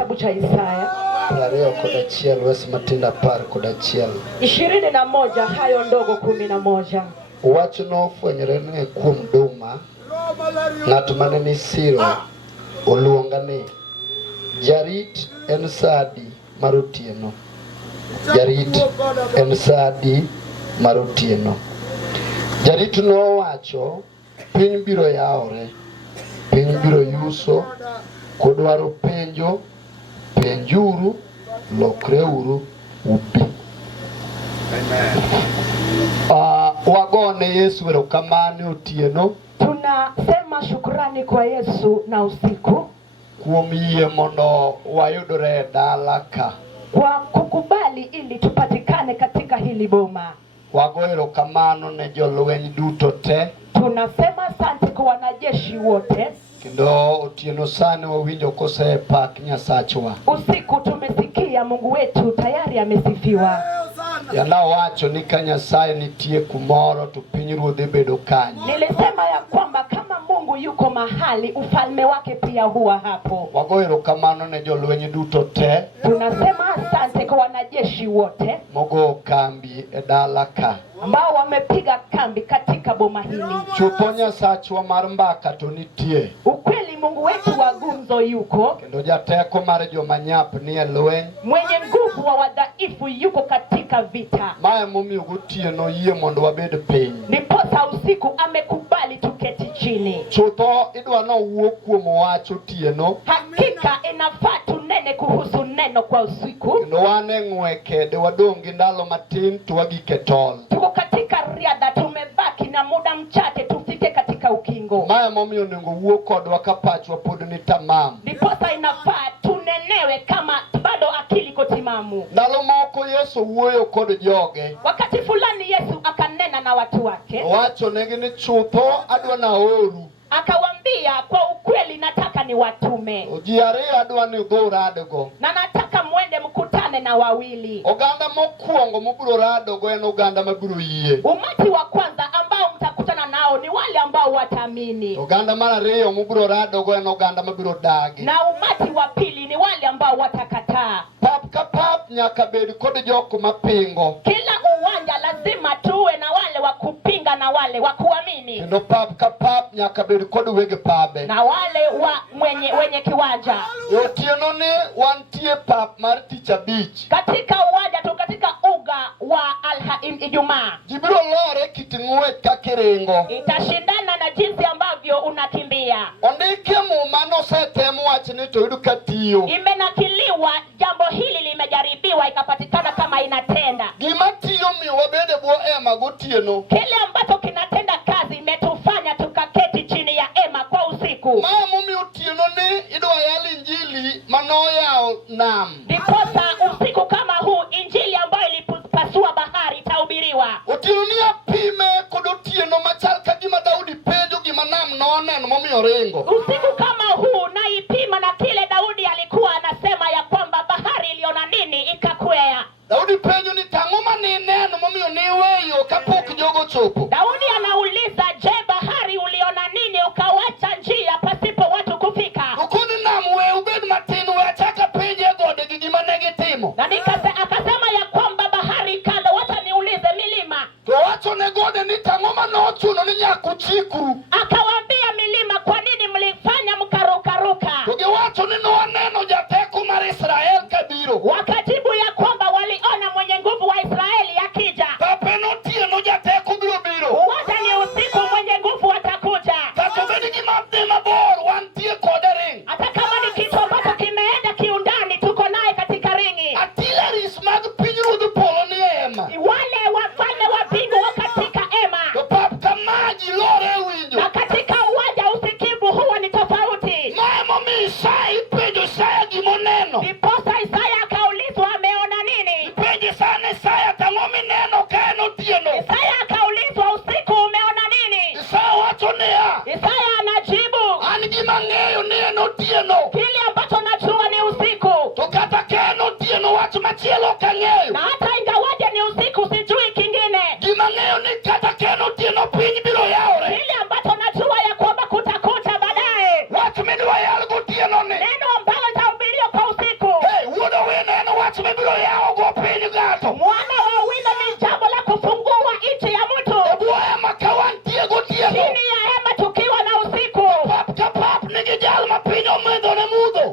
kitabu cha Isaya 21 hayo ndogo 11. Wach nofwenyore ne kuom Duma, ng'at mane ni Siro, oluonga ni jarit en sadi mar otieno. Jarit en sadi mar otieno. Jarit nowacho, piny biro yaore, piny biro yuso, kodwaro penjo, penjuru, lokreuru, upi. Wagone Yesu erokamano otieno. Tunasema shukrani kwa Yesu na usiku kuom yie mondo wayudore dala ka, kwa kukubali ili tupatikane katika hili boma. Wago erokamano ne jolweny duto te. Tunasema asante kwa wanajeshi wote. Kendo otieno sane wawinjo kosepak Nyasachwa. Usiku tumesikia Mungu wetu tayari amesifiwa. Yana wacho ni ka Nyasaye nitie kumoro to pinyruodhe bedo kanyo. Nilisema ya kwamba kama Mungu yuko mahali, ufalme wake pia huwa hapo. Wago erokamano ne jolweny duto te. Tunasema asante kwa wanajeshi wote mogo kambi e dala ka, ambao wamepiga kambi katika boma hili. Chupo Nyasachwa mar mbaka to nitie. Ukweli Mungu wetu wa gumzo yuko. Kendo jateko mar joma nyap ni e lweny. Mwenye nguvu wa wadhaifu yuko katika vita. Mae momiyo gotieno yie mondo wabed piny. Ndiposa usiku amekubali tuketi chini. Chutho idwa no wuo kuom wach otieno. Hakika inafaa tunene kuhusu neno kwa usiku. Kendo wane ng'wekede wadongi ndalo matin to wagike tol. Tuko katika riadha, tumebaki na muda mchache tufike katika ukingo. Mae momiyo nengo wuo kodwa ka pachwa pod ni tamam. Ndiposa inafaa tunenewe kama bado akili kotimamu. Ndalo moko Yesu wuoyo kod joge. Wakati fulani Yesu akanena na watu wake. Wacho negi ni chutho adwa na oru. Akawambia kwa ukweli nataka ni watume. Ji ariyo adwa ni udhur radogo. Na nataka muende mkutane na wawili. Oganda mokwongo mobiro radogo en oganda mabiro yie. Umati wa kwanza ambao mtakutana nao ni wale ambao wataamini. Oganda mar ariyo mobiro radogo en oganda mabiro dagi. Na umati wa pili ni wale ambao watakataa. Pap ka pap nyaka bed kod joko mapingo. Kila uwanja lazima tuwe na wale wa kupinga na wale wa kuamini. Kendo pap ka pap nyaka bed kod wege pabe. Na wale wa wenye kiwanja. Otieno ni wantie pap mar tich abich. Katika uwanja tu katika uga wa Ijumaa. Jibiro lore kit ng'wech ka kiringo. Itashindana na jinsi ambavyo unakimbia. Ondike muma nosetemo wachni to yudo ka tiyo. Imenakiliwa, jambo hili limejaribiwa ikapatikana kama inatenda. Gima tiyo miyo wabede bwo ema gotieno. Kile ambacho kinatenda kazi imetufanya tukaketi chini ya ema kwa usiku. Maa mumi otieno ni idwa yali injili manoyao nam. Ndiposa usiku kama huu injili ambayo ilipasua bahari itahubiriwa. Otieno ni apime kod otieno machal ka gima Daudi penjo gima nam noneno momiyo ringo. Usiku kama huu naipima na kile Daudi alikuwa anasema ya kwamba bahari iliona nini ikakwea. Daudi penjo ni tang'o manineno momiyo niweyo kapok jogo chopo. Daudi anauliza, je, bahari uliona nini ukawacha njia pasipo watu kufika? Ukuni nam we ubed matin we achaka penje gode gi gima negitimo. Na akasema ya kwamba bahari kando, wacha niulize milima. To wacho ne gode ni tang'o manochuno ni nyaka uchikru. Akawaambia milima, kwa nini mlifanya mkarukaruka? To giwacho ni noneno jateko mar Israel kabiro. Wakajibu ya kwamba waliona mwenye nguvu wa Israeli akija. Papeno tieno jateko biro. Wacha ni usiku mwenye nguvu atakuja. Kako bedi gima dhi mabor wantie kode ring. Hata kama ni kitu ambacho kimeenda kiundani tuko naye katika ringi. Artilleries mag pinyruodh polo ni ema. Wale wafalme wa mbingu katika ema. To pap ka maji lore winjo. Na katika uwanja usikivu huwa ni tofauti. Mae momi Isaya penjo Isaya gimoneno. Ndiposa Isaya akaulizwa ameona nini. Penjo sana Isaya tang'o mineno ka en otieno. Isaya akaulizwa usiku umeona nini. Isaya wacho niya. Isaya anajibu, An gima ng'eyo ni en otieno. kile ambacho najua ni usiku. To kata ka en otieno wach machielo ka ng'eyo. Na hata ingawaje ni usiku sijui kingine. Gima ng'eyo ni kata ka en otieno piny biro yaore. Kile ambacho najua ya kwamba kutakucha baadaye. Wach midwa yal gotieno ni. Neno ambalo litahubiriwa kwa usiku. wach mebiro yao go piny gato. Mwana wa wino ni jambo la kufungua nchi ya mtu. Ebuaya makawan tiego tiego. Chini ya hema tukiwa na usiku. Pap kapap nigi jal mapinyo medho ne mudho.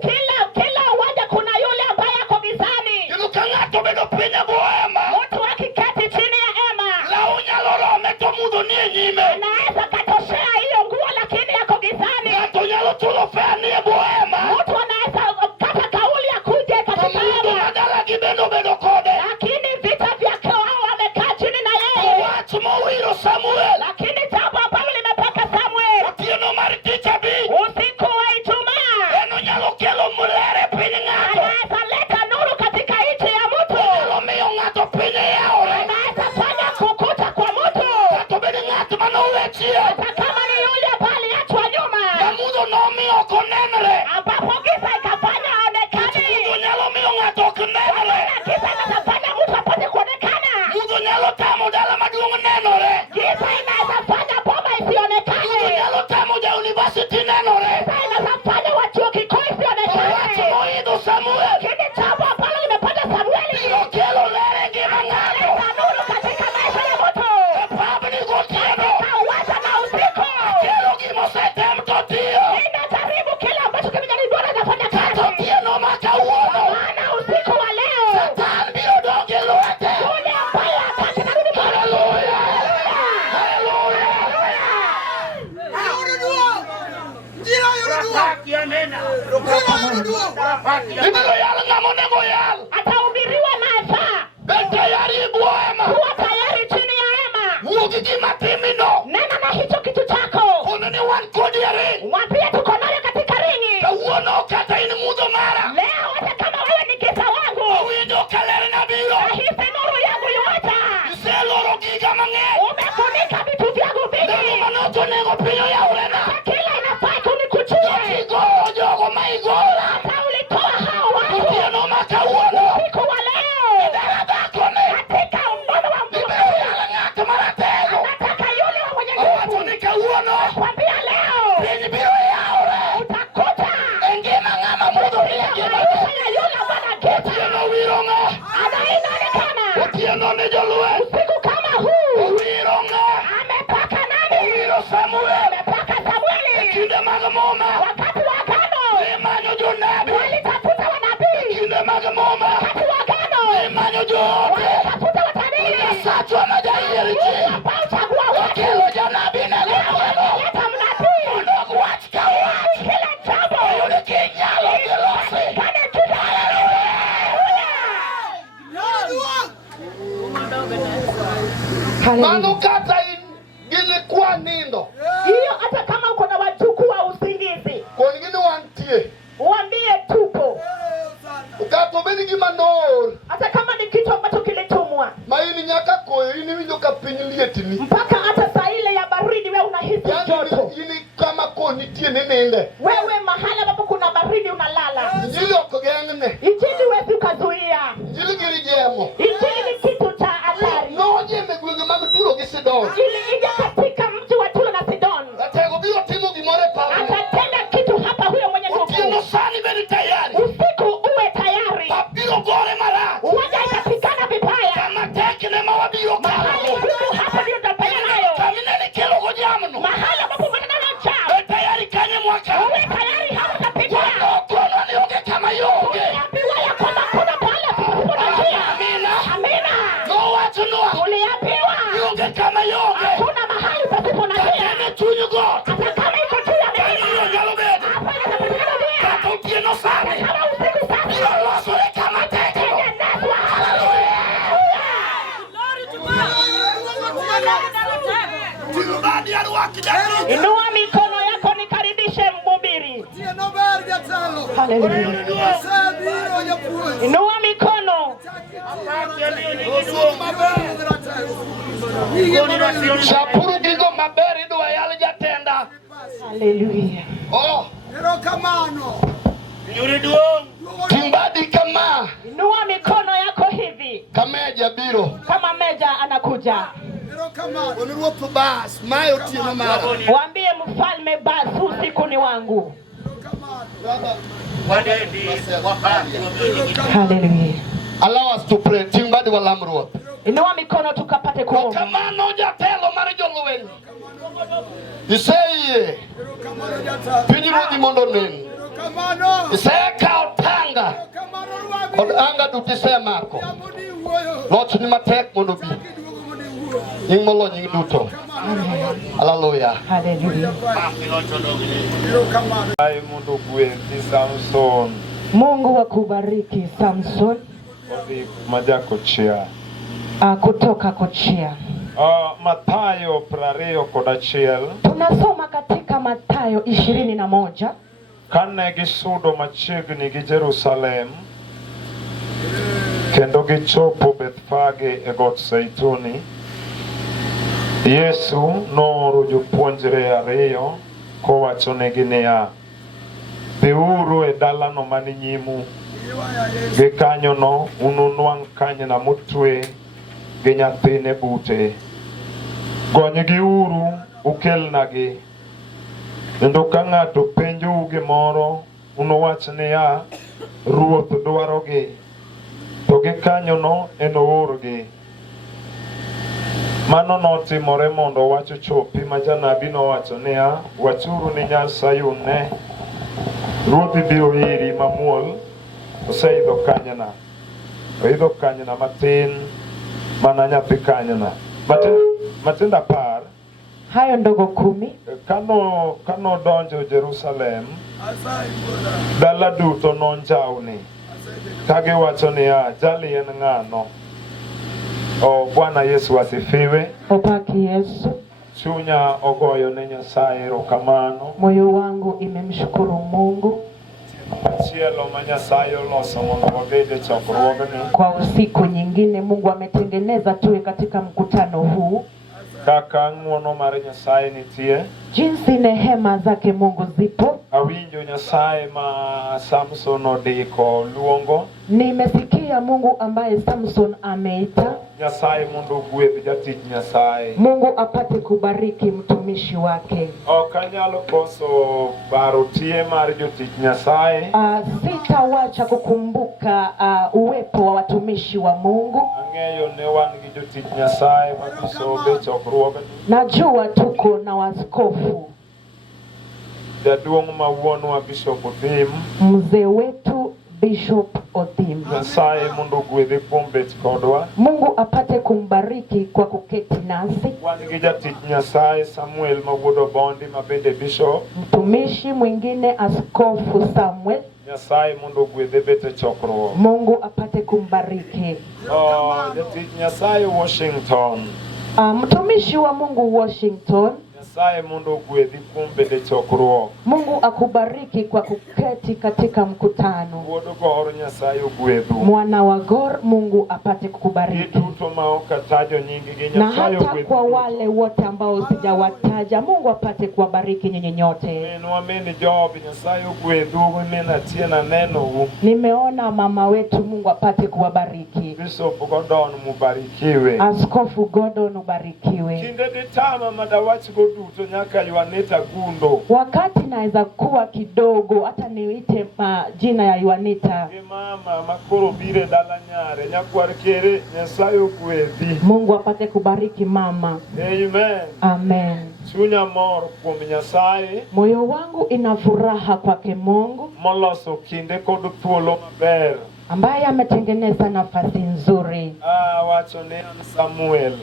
Kila uwanja kuna yule ambaye ako gizani. Kendo ka ng'ato bedo piny e bwo hema, Mtu akiketi chini ya hema, law nyalo rome to mudho ni e nyime. anaweza katoshea hiyo nguo lakini ako gizani. Ng'ato nyalo chulo fare ni e bwo hema. Mtu anaweza kata kauli akuje katika Mudho hema. madala gi bedo kode. Lakini vita vyake wao wamekaa chini na yeye. Wach mowiro Samuel. Lakini jambo ambalo limepaka Samuel, Otieno mar tich abich. usiku wa Ijumaa, Eno nyalo kelo mulere piny ng'ato. anaweza leta nuru katika nchi ya mtu. Nyalo miyo ng'ato piny yaore. Anaweza fanya kukuta kwa mtu. Kata bed ng'at manowe chien. Hata kama ni yule bali achwa nyuma, Ma mudho nomiyo ok onenre. ambapo giza ikafanya aonekane. Mudho nyalo miyo ng'ato ok nenre. Na giza inafanya mtu apate kuonekana. Mudho nyalo tamo dala maduong' nenore. Giza inaweza fanya boma Mudho isionekane. nyalo tamo ja university nenore. Giza inaweza fanya wa chuo kikuu Wach isionekane. moidho Samuel. Lakini jambo ambalo limepata Samueli, Biro kelo ler e ngima ng'ato. analeta nuru katika maisha ya mtu. E pabni gotieno. Kauwaza na usiku, Kelo gimosetem to tiyo. inajaribu kile ambacho kimejaribiwa na inafanya Kata kazi. otieno ma kawuono. Maana usiku wa leo, Satan biro dog e lwete. yule ambaye hataki na nuru kwa Hallelujah. Hallelujah. Ibiro yal ng'ama onego yal. atahubiriwa na saa. Bed tayari e bwo hema. Kuwa tayari chini ya hema. Wuo gi gima timino. Nena na hicho kitu chako. Kono ni wan kodi e ring. Mwambie tuko nayo katika ringi. Kawuono kata in mudho mara. Leo hata kama wewe ni giza wangu, Awinjo ka ler na biro. nahisi nuru yangu yote. Iseloro giga mang'eny. Umefunika vitu vyangu Ndalo vingi. manoto nego piny oyaurena. Kila inafaa tunikujie. Igoro jogo ma igora. Hata ulitoa hao watu. Otieno ma kawuono. Usiku wa leo, Dala dhakoni. katika mkono wa Mungu, Ibiro yal ng'at maratego. nataka yule wa mwenye Owacho nguvu. ni kawuono. Kwambia leo, Piny biro yaore. utakuta E ngima ng'ama mudho ni e ngima. maisha ya yule ambaye ana giza. Otieno wiro ng'a. Anaonekana Otieno ni jolweny. usiku kama huu. Owiro ng'a. Amepaka nani? Owiro Samuel. Amepaka Samueli. Kinde mag muma. Wakati wa agano, Imanyo jonabi. walitafuta wanabii. Kinde mag muma. Wakati wa agano, Imanyo joote. walitafuta watabiri. Nyasachwa ma jayier ji. Ambao chagua watu. Okelo janabi ne lwelo. Leta mnabii. Mondo wach ka wach. Kila jambo. Oyud kinyalo gi losi. Kane tuta. Mano kata in gini kwa nindo. Hiyo hata kama uko na wajukuu wa usingizi, Kon gini wantie. uambie tupo. Ukato bedi gima nor. Hata kama ni kitu ambacho kilitumwa, Ma ini nyaka koyo ini winjo ka piny lietni. mpaka hata saa ile ya baridi wewe unahisi joto. Yani ini kama ko nitie ne ninde. Wewe mahala ambapo kuna baridi unalala. Injili ok geng'ne. Injili huwezi ukazuia. Injili giri jemo. Injili ni kitu cha hatari. Noje me gwenge mag Turo gi Sidon. Iliingia katika mji wa Turo na Sidon. Ratego biro timo gimoro e pala. Atatenda kitu hapa huyo mwenye Otieno nguvu. sani bedi tayari. Usiku uwe tayari. Pap biro gore marach. Uwaja itapigana vibaya. Kama tekne ma wabiro Mahali kalo. huku hapo ndio tutafanya nayo. Kamineni kelo go jamno. Mahali ambapo mwanadamu njaa. E tayari kanye mwaka. Uwe tayari hapo utapigwa. Okono ni onge kama yoge. Uliambiwa ya kwamba kuna pale pasipo na njia. Amina. Amina. No wacho no. Uliambiwa Yonge kama yoge. hakuna mahali pasipo na njia. Katene chunyu go. Hata kama iko juu ya Kanyo milima, nyalo bedo. hapa inapatikana njia. Kata otieno sani. Kama usiku sasa, Biro losore kama tekno. tengenezwa. Tilubadi arwaki dani. Inua mikono yako nikaribishe mhubiri. Haleluya. Inua mikono. Chapuru gigo maber idwa yal jatenda. Haleluya. Oh, Yuri duong. timbadi kama. Inua mikono yako hivi Kameja biro. kama meja anakuja. Oni ruoth bas, mae otieno mara. Waambie mfalme basi usiku ni wangu. Wadendi. Haleluya. Allow us to pray. Ting badi walam ruoth. Inua mikono tukapate kuomba. Kamano jatelo mar jolweny. Iseye. Piny ruodhi mondo nen. Isekao tanga. Kod anga duto isemako. Loch ni matek mondo bi. Nying molo nying duto. Hallelujah. Hallelujah. Ai mundu gwedhi Samson. Mungu akubariki Samson. Odhi majakochia. Kutoka Kochia. Mathayo 21. Tunasoma katika Mathayo 21. Kane gisudo machiegni gi Jerusalem kendo gichopo Bethfage e got Zeituni, Yesu nooro jopuonjre ariyo kowachonegi niya, dhiuru e dalano mani nyimu, gi kanyono ununwang' kanyna motwe gi nyathine bute. Gonygiuru ukelnagi, kendo ka ng'ato penjou gimoro unuwach niya, Ruoth dwarogi, to gi kanyono enoorgi. Mano notimore mondo wach ochopi ma janabi nowacho niya, wachuru ni nyar Sayun ne, Ruodhi biro iri mamuol, oseidho kanyna. Oidho kanyna matin, mana nyathi kanyna. Matinda par. Hayo ndogo 10. Kano donjo Jerusalem, dala duto nonjawni. Kage wacho niya, jali en ng'ano. Bwana Yesu asifiwe. Opaki Yesu. Chunya ogoyo ne Nyasaye erokamano. Moyo wangu imemshukuru Mungu. Chielo ma Nyasaye oloso mondo wabede chokruogni. Kwa usiku nyingine Mungu ametengeneza tuwe katika mkutano huu. Kaka ng'wono mar Nyasaye nitie. Jinsi nehema zake Mungu zipo. Awinjo Nyasaye ma Samson odiko luongo. Nimesikia Mungu ambaye Samson ameita. Nyasaye mondo gwedh jatich Nyasaye. Mungu apate kubariki mtumishi wake. Okanyalo koso baro tie mar jotich Nyasaye. Sitawacha kukumbuka uwepo wa watumishi wa Mungu. Ang'eyo ne wan gi jotich Nyasaye magisobe chokruogni. Najua tuko na waskofu. Jaduong' ma wuonwa Bishop Othim. Mzee wetu Bishop Othim. Nyasaye mondo gwedhe kuom bet kodwa. Mungu apate kumbariki kwa kuketi nasi. Wan gi jatich Nyasaye Samuel ma wuod Obondi ma bende Bishop. Mtumishi mwingine Askofu Samuel. Nyasaye mondo gwedhe bete chokruok. Mungu apate kumbariki. Jatich Nyasaye Washington. Mtumishi wa Mungu Washington. Nyasaye mondo gwedhi kuom bende chokruok. Mungu akubariki kwa kuketi katika mkutano. Wuod Gor Nyasaye ogwedhu. Mwana wa Gor Mungu apate kukubariki. Duto ma okatajo nyingi na Nyasaye hata kwa wale wote ambao sijawataja Mungu apate kuwabariki nyinyi nyote. Ameni job Nyasaye ogwedhu mena tiena neno. Nimeona mama wetu Mungu apate kuwabariki. Bishop Gordon mubarikiwe. Askofu Gordon ubarikiwe. Kinde ditama madawach go duto nyaka Yuanita Gundo. Wakati naweza kuwa kidogo hata niite jina ya Yuanita. Mama makoro bire dala nyare nyakwar kere Nyasaye ogwedhi. Mungu apate kubariki mama. Amen. Amen. Chunya mor kuom Nyasaye. Moyo wangu ina furaha kwake Mungu. Moloso kinde kod thuolo maber. Ambaye ametengeneza nafasi nzuri. Wacho ne Samuel.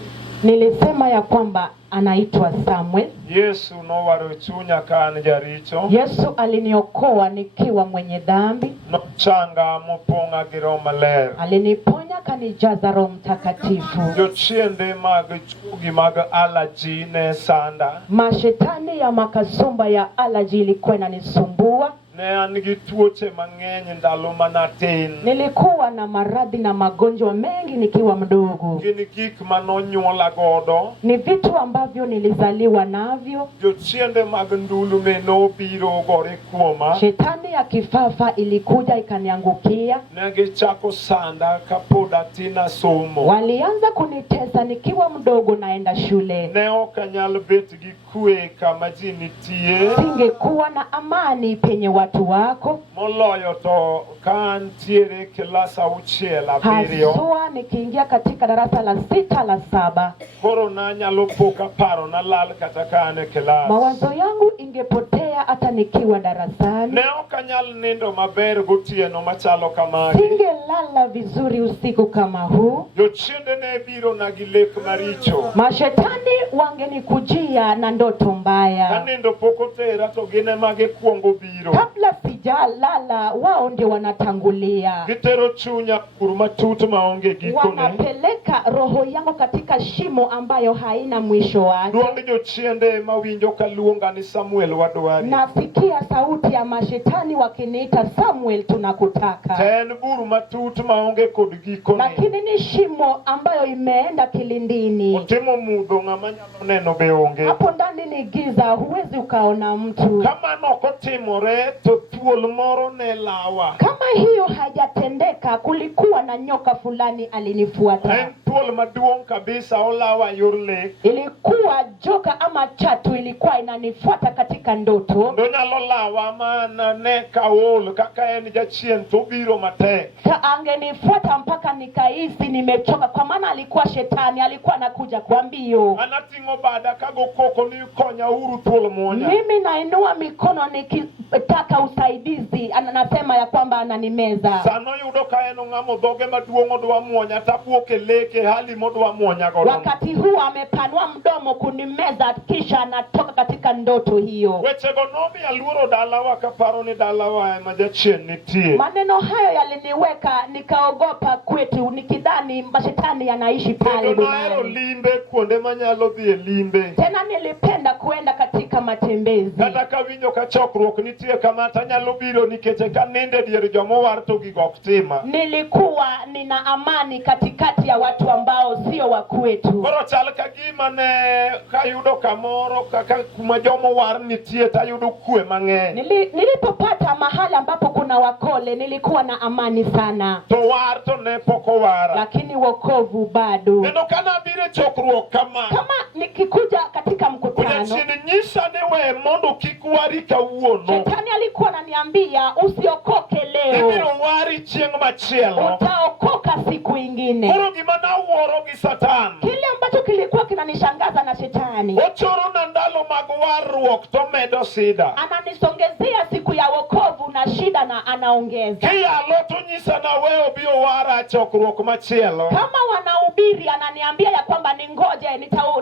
Nilisema ya kwamba anaitwa Samuel. Yesu nowaro chunya kan jaricho. Yesu aliniokoa nikiwa mwenye dhambi. Nochanga mopong'a gi Roho Maler. Aliniponya kanijaza Roho Mtakatifu. Jochiende mag chugi mag allergy ne sanda. Mashetani ya makasumba ya allergy ilikuwa inanisumbua. Ne an gi tuoche mang'eny ndalo manatin. Nilikuwa na maradhi na magonjwa mengi nikiwa mdogo. Gin gik manonyuola godo. Ni vitu ambavyo nilizaliwa navyo. Jochiende mag ndulume nobiro gore kuoma. Shetani ya kifafa ilikuja ikaniangukia. Ne gichako sanda kapod atina somo. Walianza kunitesa nikiwa mdogo naenda shule. Ne ok anyal bet gi kwe kama ji nitie. Singekuwa na amani penye watu wako, moloyo to kan tiere klasa uchiela birio haswa nikiingia katika darasa la 6 la 7. koro na nyalo poka paro na lal kata kane klas. Mawazo yangu ingepotea hata nikiwa darasani. Ne okanyal nindo maber gotieno machalo kamagi. Singelala vizuri usiku kama huu. Jochiende ne biro na gilek maricho. Mashetani wangenikujia na ndoto mbaya. Kanindo poko tera to gine mage kuongo biro. Kabla sijalala wao ndio wanatangulia. Gitero chunya kuruma tutu maonge gikone. Wanapeleka roho yangu katika shimo ambayo haina mwisho wake. Duonde jochiende mawinjo kaluonga ni Samuel wadwari. Nasikia sauti ya mashetani wakiniita Samuel, tunakutaka. Ten buru matutu maonge kod gikone. Lakini ni shimo ambayo imeenda kilindini. Otimo mudho ngama nyalo neno beonge. Hapo ndani ni giza, huwezi ukaona mtu. Kama noko timore to thuol moro ne lawa. Kama hiyo hajatendeka, kulikuwa na nyoka fulani alinifuata. En thuol maduong kabisa olawa yor lek. Ilikuwa joka ama chatu ilikuwa inanifuata katika ndoto. Ndo nyalo lawa mana ne kaol kaka en jachien to biro matek. Angenifuata mpaka nikahisi nimechoka, kwa maana alikuwa shetani, alikuwa anakuja kwa mbio. Anatingo bada kago koko ni konya uru thuol monya. Mimi nainua mikono nikitaka usaidizi, anasema ya kwamba ananimeza. Sano yudo ka eno ngamo doge maduongo dwa muonya tabuoke leke hali modwa muonya godo. Wakati huu amepanua mdomo kunimeza, kisha anatoka katika ndoto hiyo. Weche gonomi aluoro dalawa kaparo ni dalawa majachien nitie. Maneno hayo yaliniweka nikaogopa kwetu, nikidhani mashetani yanaishi pale Naero bomani. limbe kuonde manyalo dhie limbe. Tena nilipenda kuenda katika matembezi. Kata kawinjo ka chokruok nitie kama tanyalo biro nikech ka ninde dier jomo war to gigok tima. Nilikuwa nina amani katikati ya watu ambao sio wa kwetu. Koro chal ka gima ne kayudo kamoro kaka kuma jomo war nitie tayudo kwe mang'eny. Nilipopata mahali ambapo kuna wakole nilikuwa na amani sana. To war to ne poko wara. Lakini wokovu bado. Neno kana bire chokruok kama nikikuja katika mkutano, Unachini nyisa newe mondo kikwari kawuono. Shetani alikuwa ananiambia usiokoke leo. Ibiro wari chieng machielo. Utaokoka siku ingine. Koro gima na uoro gi Satan. Kile ambacho kilikuwa kinanishangaza na Shetani, Ochoro na ndalo mag warruok to medo sida. ananisongezea siku ya wokovu na shida na anaongeza. Kiyalo to nyisa na weo bio wara chokruok machielo. Kama wanahubiri ananiambia ya kwamba ningoje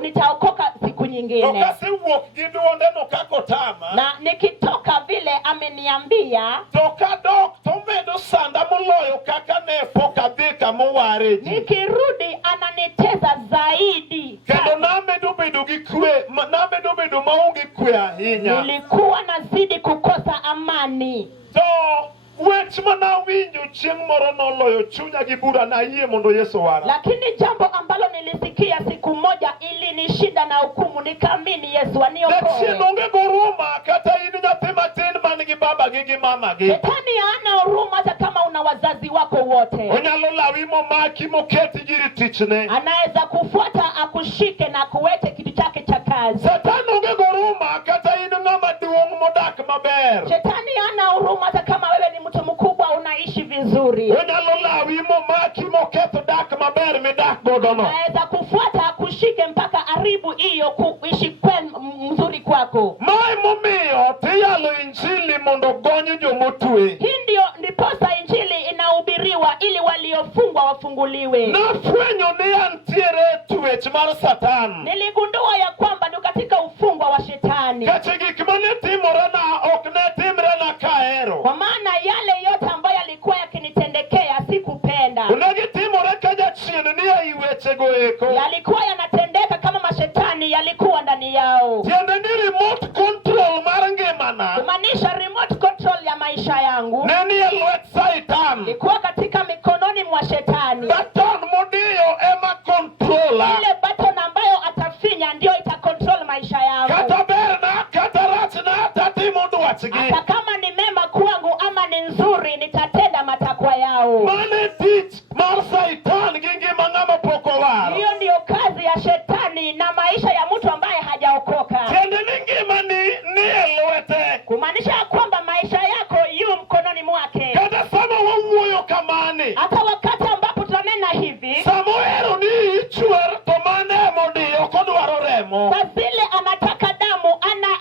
nitaokoka siku nyingine. To kasi wuok gi duonde no kako tama. Na nikitoka vile ameniambia, to kadok to medo sanda moloyo kaka ne poka dhika moware ji. Nikirudi ananiteza zaidi. Kendo namedo bedo gi kwe, namedo bedo maonge kwe ahinya. Nilikuwa nazidi kukosa amani. To wech mana winjo chieng moro noloyo chunya gi bura na yie mondo Yesu wara. Lakini jambo ambalo nilisikia siku moja ili nishinda na hukumu, nikaamini Yesu aniokoe. Chienonge goruma kata ini nyathi matin man gi baba gi mama gi. Shetani hana huruma hata kama una wazazi wako wote. Onyalo lawi momaki moketi giri tichne. Anaweza kufuata akushike na kuwete kitu chake cha kazi. Satan onge goruma kata ini ngama duong modak maber. Shetani hana huruma hata kama wewe ni mtu mkubwa unaishi vizuri. Onyalo lawi momaki moketho dak maber medak godo no. Anaweza kufuata akushike mpaka aribu hiyo kuishi kwenu mzuri kwako. Mai momiyo tiyalo injili mondo gonye jomotwe. Hii ndio ndiposa injili inahubiriwa ili waliofungwa wafunguliwe. Nafwenyo ni antiere twech mar Satan. Niligundua ya kwamba ni katika ufungwa wa Shetani. Kache gik mane timore na ok ne timre na kaero. Kwa maana yale yote ambayo yalikuwa yakinitendekea sikupenda. Unagi timore kaja chien ni ya iweche goeko. Yalikuwa yanatendeka kama mashetani yalikuwa ndani yao. Tiende ni remote control mar ngimana. Kumaanisha remote control ya maisha yangu. Neni ya lwet Satan. Ilikuwa katika mikononi mwa Shetani. Baton modiyo ema controller. Ile baton ambayo atafinya ndio itakontrol maisha yangu. Kata berna, kata rachna, tatimo dwachgi. Hata kama ni mema kwangu ama ni nzuri, nitatenda matakwa yao. Mane tich mar Satan gingi mangama poko waro. Hiyo ndio kazi ya Shetani na maisha ya mtu ambaye hajaokoka. Tiende ni ngima ni elwete. Kumaanisha kwamba maisha yako ni hata wakati ambapo tunanena hivi, Samuel ni ichwer to manemo ni okodwaro remo. kwa zile anataka damu,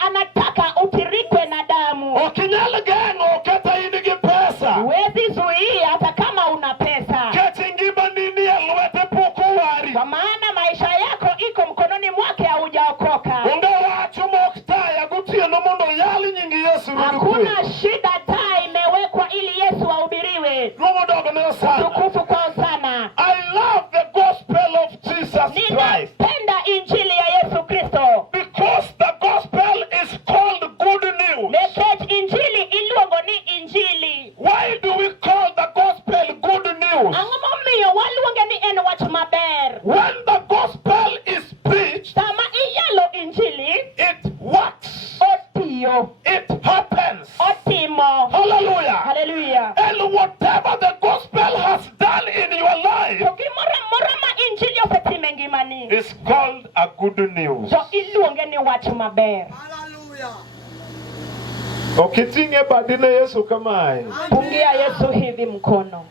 anataka utirikwe na damu. Okinyal gengo kata in gi pesa. Huwezi zuia hata kama una pesa, Kech ngima nini alwete poko wari. kwa maana maisha yako iko mkononi mwake, haujaokoka. Onge wacho moktaya gutieno mondo yali nyingi Yesu rudu kwe. Hakuna shida, taa imewekwa ili Yesu ahubiriwe. Romo dogo ne sana. Tukufu kwao sana. I love the gospel of Jesus Christ. Ninapenda injili ya Yesu Kristo, Because the gospel is called good news. nikech injili iluongo ni injili. Why do we call the gospel good news? Ang'o momiyo waluonge ni en wach maber? When the gospel is preached, Sama iyalo injili, it works. otiyo, It happens. otimo. Hallelujah. Haleluya. And whatever the gospel has done in your life To gimoro amora ma injili osetimo e ngimani, is called a good news. to iluonge ni wach maber. Okitinge badine Yesu kamae. Pungia Yesu hivi mkono.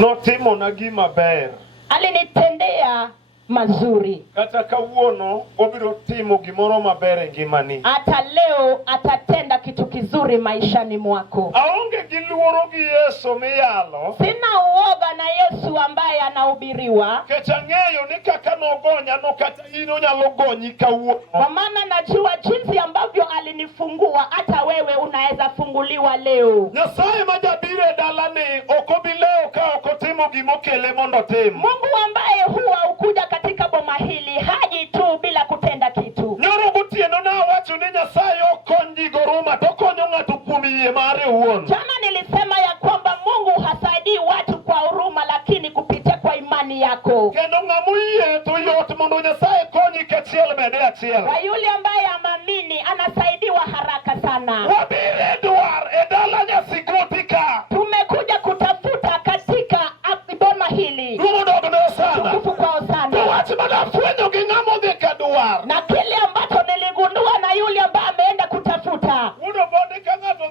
Notimo na gima ber. Alinitendea mazuri, Kata kawuono obiro timo gimoro maber e ngimani. hata leo atatenda kitu kizuri maishani mwako. Aonge gi luoro gi Yesu miyalo. Sina uoga na Yesu ambaye anahubiriwa, Kech ang'eyo ni kaka nogonya no kata in onyalo gonyi kawuono. kwa maana najua jinsi ambavyo alinifungua, hata wewe unaweza funguliwa leo. Nyasaye majabire dalani okobileo ka okotimo gimokele mondo tim. Mungu ambaye huwa ukuja katika boma hili haji tu bila kutenda kitu. Nyoro gotieno na wacho ni Nyasaye okonyi goruma to konyo ng'ato kuom yie mare owuon. Jana nilisema ya kwamba Mungu hasaidii watu kwa huruma, lakini kupitia kwa imani yako. Kendo ng'amoyie to yot mondo Nyasaye konyi kachiel mede achiel. Kwa yule ambaye amamini anasaidiwa haraka sana. Wabire dwar e dala nyasigutika. Tumekuja kutafuta katika boma hili. Rumo dogo ne sana. Tukufu kwao To sana. wach madafwenyo gi ng'amo dhi ka dwar. Na kile ambacho niligundua na yule ambaye ameenda kutafuta, Uno bode ka ng'ato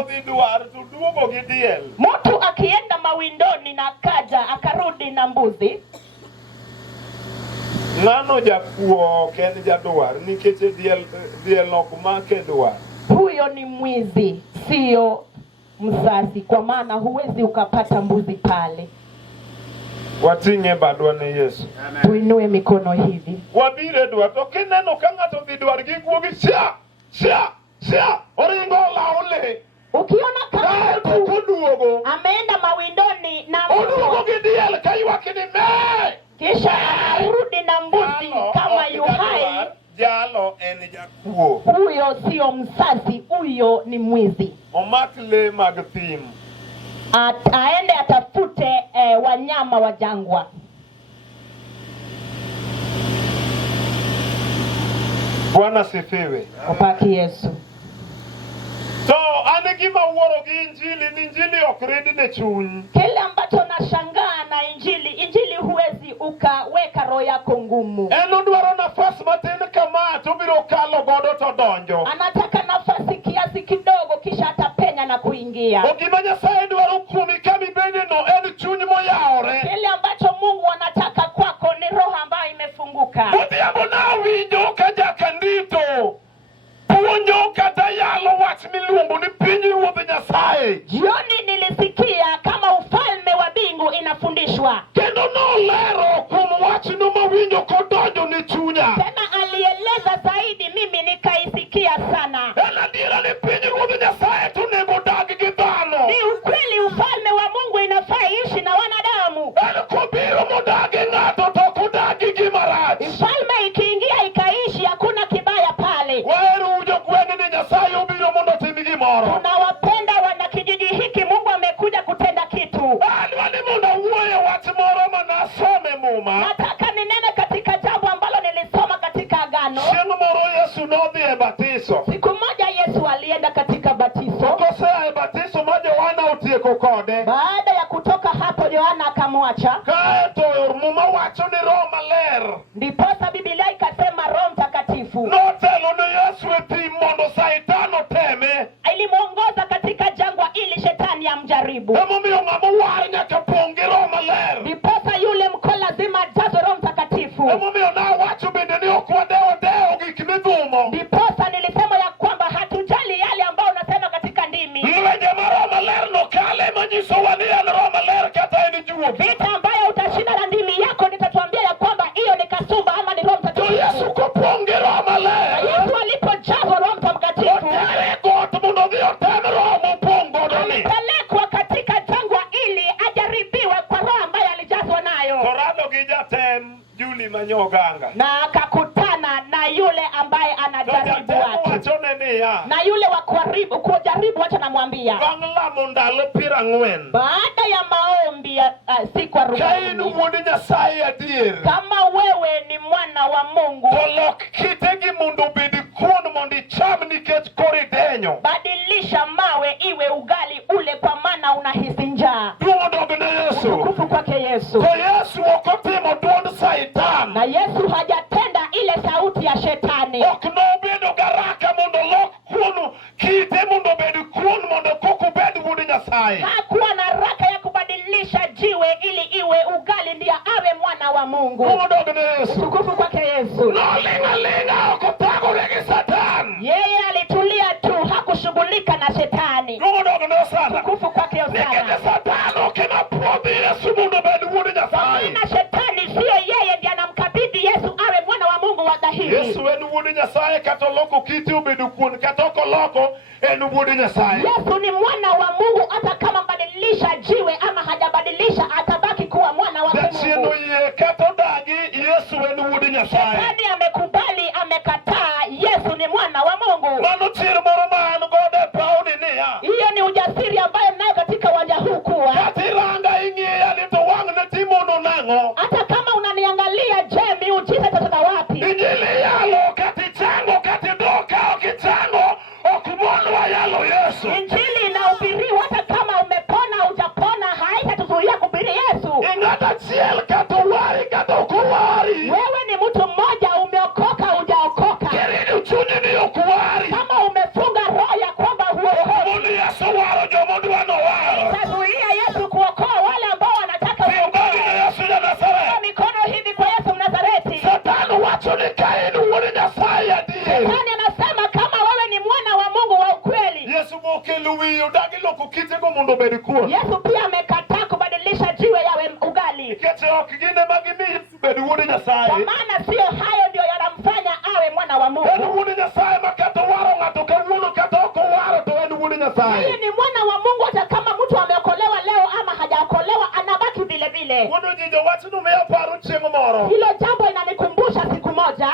odhi dwar to duogo gi diel. mtu akienda mawindoni na kaja akarudi na mbuzi, Ng'ano jakuo ok en jadwar nikech diel ok make dwar. huyo ni mwizi, sio mzazi, kwa maana huwezi ukapata mbuzi pale. Wating'e badwa ne Yesu. Tuinue mikono hivi. Wabire dwar to kineno ka ng'ato dhi dwar gi guogi sia Oringo olaole. Ukiona kama Kae to mtu koduogo. ameenda mawindoni na Oduogo gi diel ka ywak ni me. kisha anarudi na mbuzi kama yu hai, jalo en jakuo. huyo sio mzazi, huyo ni mwizi. Omak le mag thim. Aende atafute wanyama wa jangwa. Bwana sifiwe. Upaki Yesu. So an gima wuoro gi injili ni injili ok ridi ne chuny. Kile ambacho nashangaa na injili huwezi ukaweka roho yako ngumu. En odwaro nafas matin kama to biro kalo godo to donjo. Anataka nafasi kiasi kidogo kisha atapenya na kuingia. Ogima Nyasaye dwaro kuomi kami bende no en chuny moyawore. Kile ambacho Mungu anataka kwako ni roho ambayo imefunguka. Odhiambo na winjo ka jakandito puonjo kata yalo wach miluongo ni pinyruodh Nyasaye. Jioni nilisikia kama ufalme wa mbingu inafundishwa. Kendo nolero kuom wachno mawinjo kodonjo ni chunya. Tena alieleza zaidi, mimi nikaisikia sana. En adiera ni pinyruodh Nyasaye to nego dag gi dhano. Ni ukweli ufalme wa Mungu inafaa ishi na wanadamu. En kobiro modagi ng'ato to kodagi gima rach. Ufalme ikiingia ikaishi, hakuna kibaya pale. Waheru jogweng' ni Nyasaye obiro mondo otim gimoro. Tunawapenda wana kijiji hiki, Mungu amekuja kutenda kitu. Adwa ni mondo awuoye wach moro manasome muma. Nataka ninene katika jambo ambalo nilisoma katika Agano. Chieng' moro Yesu nodhi e batiso. Siku moja Yesu alienda katika batizo. Kosea e batiso ma Johana otieko kode. Baada ya kutoka hapo, Yohana akamwacha. Kae to muma wacho ni Roho Maler Ndiposa Biblia ikasema Roho Mtakatifu notelo ne Yesu e thim mondo Satan oteme. ilimuongoza katika jangwa ili shetani amjaribu. Ndiposa yule mko lazima ajazwe Roho Mtakatifu. Ndiposa nilisema ya kwamba hatujali yale ambayo unasema katika ndimi. Vita ambayo utashinda na ndimi yako nitatuambia ya kwamba hiyo ni kasumba ama ni Roho Mtakatifu. Yesu alipojazwa Roho Mtakatifu alipelekwa katika jangwa ili ajaribiwe kwa roho ambayo alijazwa nayo. Na akakutana na yule ambaye anajaribu watu. Na yule wa kujaribu watu anamwambia, baada ya maombi siku 40, kama wewe ni mwana wa Mungu, badilisha mawe iwe ugali ule, kwa maana unahisi njaa. Utukufu kwake Yesu. Na Yesu hajatenda ile sauti ya shetani. Hakuwa na haraka ya kubadilisha jiwe ili iwe ugali ndiye awe mwana wa Mungu. Utukufu kwake Yesu. Yeye alitulia tu, hakushughulika na shetani. Utukufu kwake Yesu. Na shetani sio yeye ndiye anamkabidhi Yesu awe mwana wa Mungu wa dhahiri. Yesu ni mwana wa Mungu, hata kama badilisha jiwe ama hajabadilisha atabaki kuwa mwana wa Mungu. Shetani amekubali, amekataa, Yesu ni mwana wa Mungu. Hiyo ni ujasiri ambayo nayo katika uwanja huu kuwa hata kama unaniangalia, je, miujiza itatoka wapi? Injili inahubiriwa hata kama umepona hujapona, haitatuzuia kuhubiri Yesu. Wewe ni mtu mmoja, umeokoka hujaokoka. Kama umefunga roho ya kwamba itazuia Yesu kuokoa wale ambao wanataka mikono hivi kwa Yesu Mnazareti. Shetani anasema kama wewe ni mwana wa Mungu wa ukweli. Yesu pia amekataa kubadilisha jiwe yawe ugali. Kwa maana sio hayo ndio yanamfanya awe mwana wa Mungu. Yeye ni mwana wa Mungu hata kama mtu ameokolewa leo ama hajaokolewa, anabaki vile vile. Hilo jambo inanikumbusha siku moja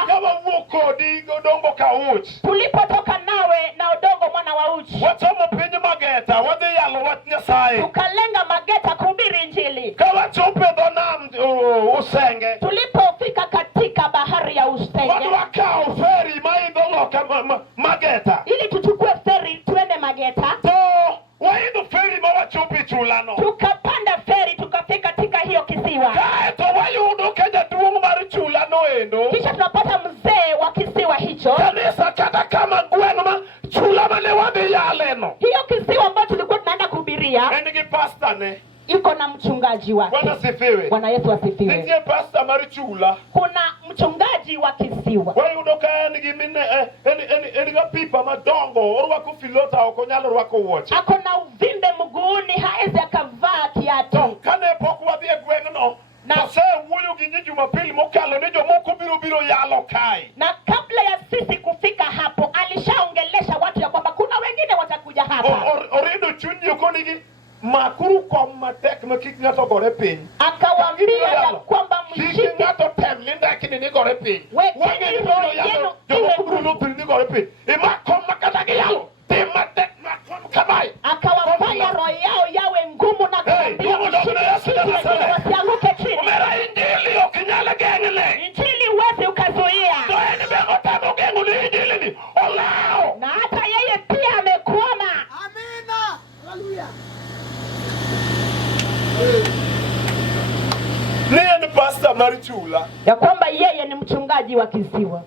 tulipotoka nawe na udongo mwana wa uchi, tukalenga Mageta kuhubiri Injili. Tulipofika katika bahari ya Usenge ili tuchukue feri tuende Mageta, tukapanda feri tukafika katika hiyo kisiwa. Kisha tunapata mzee wa kisiwa hicho. Hiyo kisiwa ambacho tulikuwa tunaenda kuhubiria iko na mchungaji wake. Bwana Yesu asifiwe. Kuna mchungaji wa kisiwa. Ako na uvimbe mguuni, haezi akavaa kiatu. Na kabla ya sisi kufika hapo, alishaongelesha watu ya kwamba kuna wengine watakuja hapa. Akawaambia ya kwamba mshike akawafanya roho yao yawe ngumu na kuambia wasianguke chini. Injili huwezi ukazuia. Na hata yeye pia amekuona. Amina. Haleluya. Ni pastor Marichula. Ya kwamba yeye ni mchungaji wa kisiwa.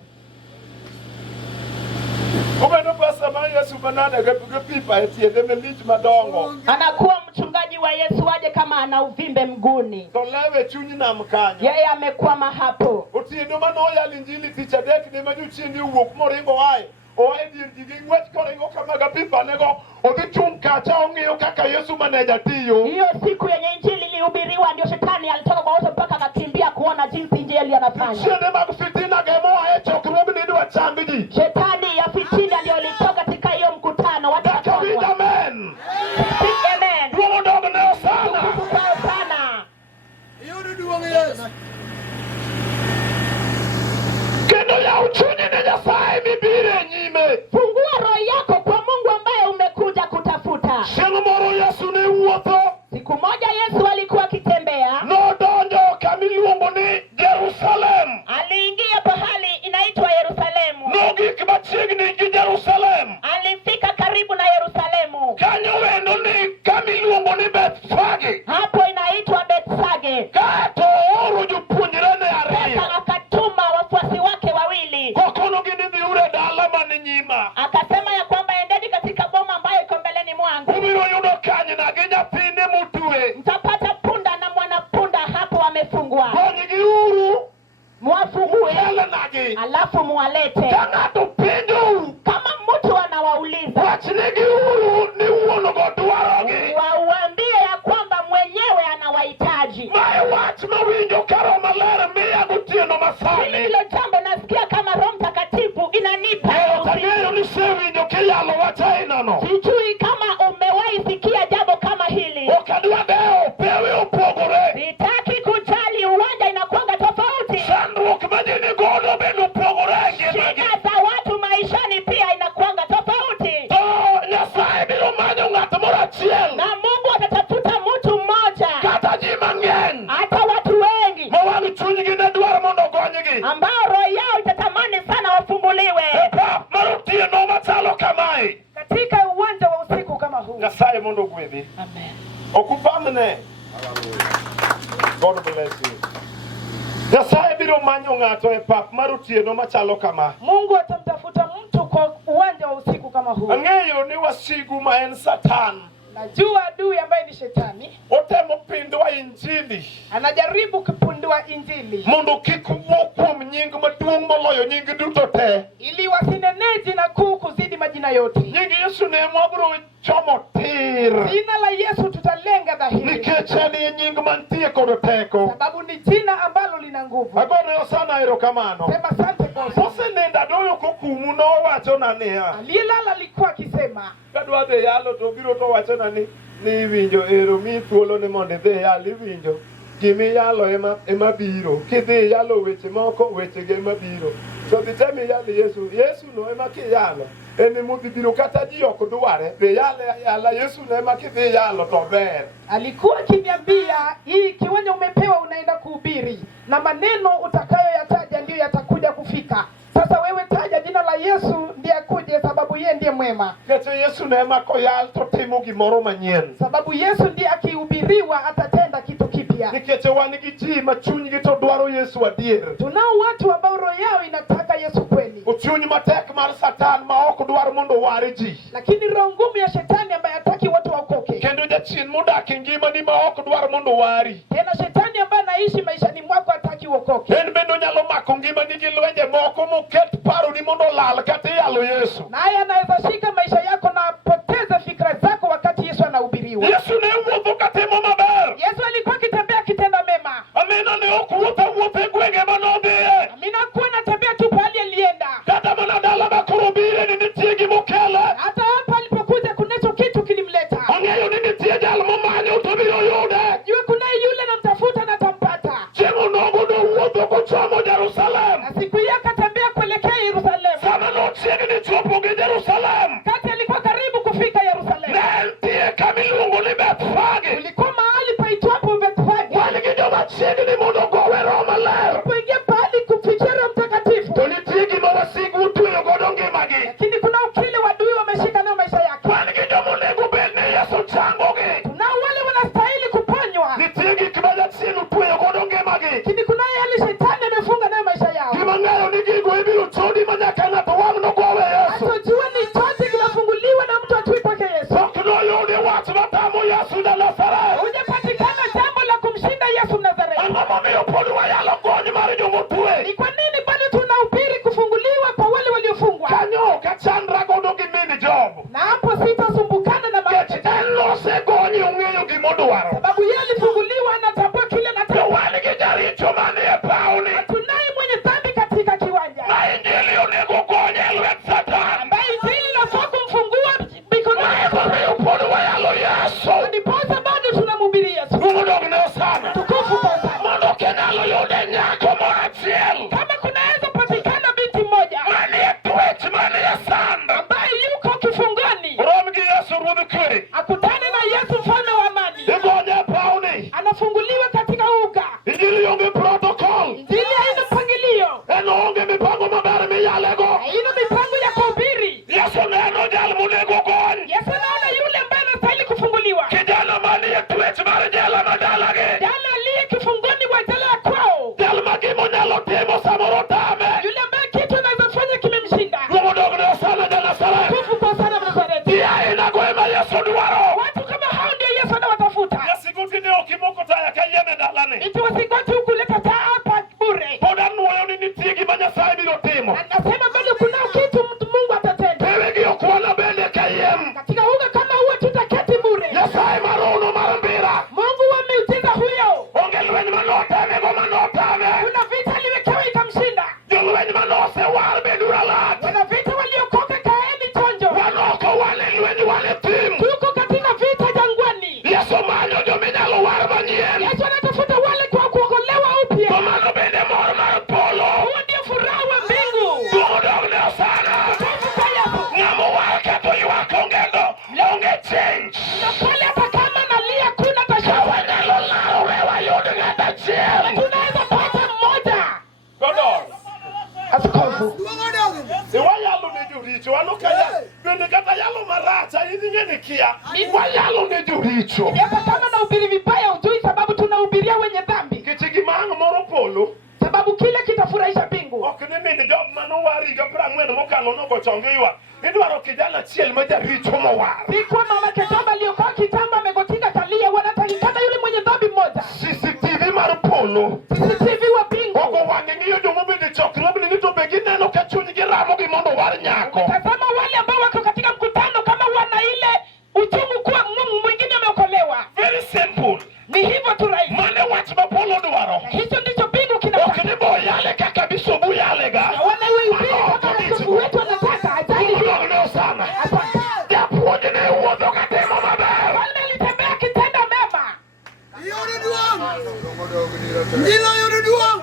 Anakuwa mchungaji Hakujua Yesu aje kama ana uvimbe mguuni. To lewe chunyi na mkanyo. Yeye amekwama hapo. Otieno manoya linjili ticha dek ne majuchini uwok moringo wae. Oe dir jigi ngwech koringo kamaga pipa nego. Odhi chung kacha ong'iyo kaka Yesu maneja tiyo. Hiyo siku yenye injili ilihubiriwa ndio shetani alitoka kwa wote mpaka akakimbia kuona jinsi injili anafanya. Shede magfitina gemo ae chokruogi nidwa chambiji. Shetani ya fitina ndio ilitoka katika hiyo mkutano. Dakawida amen. Amen. Duomo dogo neo sana. Tukukao sana. Iyo duongo Yesu. Kendo ya uchuni ni Nyasaye mibire nyime. Fungua roho yako kwa Mungu ambaye umekuja kutafuta. Siku moro Yesu ni uoto. Siku moja Yesu alikuwa akitembea. No donjo kamiluongo ni Jerusalem. Aliingia pahali inaitwa Yerusalemu. No gik machiegni gi Jerusalem. Alifika karibu na Yerusalemu. Kanyo wendo ni kamiluongo ni Bethfage. Hapo inaitwa Bethsage. Kato oro jopuonjre ne ariyo. Sasa akatuma wafuasi wake wawili. Kokono gini dhiure dala mani nyima. Akasema ya kwamba endeni katika boma ambayo iko mbeleni mwangu. Ubiro yudo kanyna gi nyathine mutwe. Mtapata punda na mwanapunda hapo wamefungwa. Gonygi uru. Mwafungue. Hele nagi. Alafu muwalete. Kang'ato penjo. Kama mtu anawauliza. Wachnegi uru ni uono go dwarogi. Waambie ya kwamba mwenyewe anawahitaji. Mae wach mawinjo karo maler miya gotieno masani. Hilo jambo nasikia kama Roho Mtakatifu inanipa. Tageyo ni sewinjo kiyalo wacha inano. Sijui kama umewahi sikia jambo kama hili. Okadwa deo pewe opogore. Sitaki kujali uwanja inakuanga tofauti. Sandruok majini godo bendo opogore ngimagi. Shida za watu maishani pia inakuanga tofauti. To Nyasaye biro manyo ng'at moro achiel. Na Mungu atatafuta mtu mmoja. Kata ji mang'eny. Hata watu wengi. Mawang' chunygi ne dwaro mondo ogonygi. Ambao roho yao itatamani sana wafunguliwe. Pap mar otieno machalo kamae. Katika uwanja wa usiku kama huu. Nyasaye mondo ogwedhi. Amen. Okupamne. God bless you. Nyasaye biro manyo ng'ato e pap mar otieno machalo kama. Mungu atamtafuta mtu kwa uwanja wa usiku kama huu. Ang'eyo ni wasigu ma en Satan. Najua adui ambaye ni shetani Otemo pindwa injili. anajaribu kupindua injili Mondo kik wuok kuom nying maduong' moloyo nying duto te. ili wasinenee jina kuu kuzidi majina yote. Nying Yesu ne mwabro chomo tir. Jina la Yesu tutalenga dhahiri. Nikech en nying mantie kod teko. Sababu ni jina ambalo lina nguvu. Agone sana erokamano. Sema asante Bwana. Mosenenda doyo kokumu nowacho na niya. Aliyelala alikuwa akisema Kadwa dhi yalo to biro to wacho na ni winjo ero mi thuolo ni mondo idhi yalo iwinjo. Gimi yalo ema biro. Kidhi yalo weche moko wechege ema biro. So dhi temi yalo Yesu no ema kiyalo. Ene mudhi biro kata ji ok dware. Dhi yala Yesu no ema kidhi yalo to ber. alikuwa akiniambia hii kiwanja umepewa unaenda kuhubiri na maneno utakayoyataja ndio yatakuja kufika. Sasa wewe taja jina la Yesu ndiye akuje sababu yeye ndiye mwema. Kete Yesu no ema koyal to timo gimoro manyien. Sababu Yesu ndiye akihubiriwa atatenda kitu kipya. Nikech wan gi ji ma chunygi to dwaro Yesu adier. Tunao watu ambao roho yao inataka Yesu kweli. Chuny matek mar Satan ma ok dwar mondo ware ji. Lakini roho ngumu ya shetani ambaye hataki watu waokoke. Kendo jachien modak e ngimani ma ok dwar mondo wari. Tena shetani ambaye anaishi maishani mwako hataki uokoke. En bende nyalo mako ngimani gi lwenje moko moket paro ni mondo lal kata yalo Yesu. Naye anaweza shika maisha yako na apoteze fikra zako wakati Yesu anahubiriwa. Yesu ne wuotho katimo maber. Yesu alikuwa akitembea kitenda mema. Amina ne ok wuotho e gwenge manodhiye. Amina kuwa anatembea tu pale alienda. Kata mana dala makoro bire ni nitie gimokele. Hata hapa alipokuja kunacho kitu kilimleta. Ong'eyo ni nitie jal momanyo to biro yude. Jua kuna yule namtafuta na tampata. Chieng' nogo no wuotho kochomo Jerusalem. Na siku hiyo akatembea kuelekea Yerusalemu. Sama nochiegni chopo gi Jerusalem. Kati alikuwa karibu kufika Yerusalemu. Ne nitie kamiluongo ni Bethfage. gimodwaro. sababu yeye alifunguliwa anatambua kile anataka. Jowali ki jaricho manie pauni. Tunaye mwenye dhambi katika kiwanja Ma injili onego konye lwet Satan. ambaye injili inafaa kumfungua mikononi Kwa upodo wa yalo Yesu. ndiposa bado tunamhubiria Yesu. Mungu dogne sana. Tukufu kwa sana. Mondo kenalo yode nyako morachiel. Kama kunaweza patikana binti mmoja Manie twech manie sanda. ambaye yuko kifungoni Rom gi Yesu ruodh kwe. akutane na Yesu mfalme wa amani, Igonye pauni. anafunguliwa katika uga. Injili onge protocol. Injili haina mpangilio, Eno onge mipango maber miyalego. haina mipango ya kuhubiri. Yesu neno jal monego kony. Yesu anaona yule ambaye anastahili kufunguliwa, Kijana manie twech mar jela madalage. jana aliye kifungoni wa jela ya kwao, Jal ma gimo nyalo timo samoro tame. yule ambaye kitu anaweza fanya kimemshinda. Mungu dogne sana ja Nazareth. Tukufu kwa sana Nazareti. Dia inagoema Yesu dwaro. Watu kama hao ndio Yesu anawatafuta, Yasiguti ne okimoko taya kayene dalane. iti wasigoti kuleta taa hapa bure. Poda nuoyo ni nitie gima Nyasaye biro timo. Anasema bado kuna kitu Mungu atatenda. Pewe gi okwana bende kayem. Katika uga kama huo tutaketi bure. Nyasaye marono mar mbira. Mungu wa miujiza huyo, Onge lweny manotame go manotame. kuna vita aliwekewa ikamshinda. Jolweny manose war bedura lat. Wana vita waliokoka, kaeni chonjo. Wanoko wale lweny wale tim. Tuko katika vita jangwani. Yesu manyo jominyalo war manyien. Yesu anatafuta wale kwa kuokolewa upya. Komano bende mor mar polo. Huo ndio furaha wa mbingu. Mungu dogne sana. Tukufu kwa Yesu. Ng'amo war kato ywak ongedo. Onge change. Na pale hata kama nalia kuna tashawa. Kawanyalo laro rewa yud ng'ata chiel. Tunaweza pata mmoja. Godol. Askofu. Duogo dogo. Wayalo ne joricho. Wano kaya. Bende kata yalo maracha. Idhi ni kia. Wayalo ne joricho. Hata kama nahubiri vibaya hujui sababu tunahubiria wenye dhambi. Kichigi mang moro polo. Sababu kile kitafurahisha mbingu. Ok ni mini job manowari ga 40 mokalo nogo chonge ywa. Idwaro kijana chiel ma jaricho mowar. Sikuwa mama Ketamba aliyokaa kitambo amegotika kalia, wanatakikana yule mwenye dhambi mmoja. CCTV mar polo. CCTV wa bingu. Ogo wange ng'iyo jomo bende chokruogni ni to be gineno ka chunygi ramo gi mondo war nyako. Tazama wale ambao wako katika mkutano kama wana ile uchungu kuwa Mungu mwingine ameokolewa. Very simple. Ni hivyo tu rahisi. Mane wach ma polo dwaro. Hicho ndicho bingu Ok kinataka. ni bo yale kaka bisobu yale ga. Na wana iwe ubiri kama askofu wetu anataka. Ajali Mungu hii. dogne sana. Asante. Japuonj ne wuotho ka timo maber. Wale alitembea akitenda mema. Yore duong. Ndilo yore duong.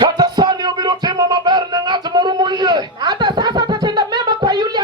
Kata sani obiro timo maber ne ng'at moro moyie. Hata sasa atatenda mema kwa yule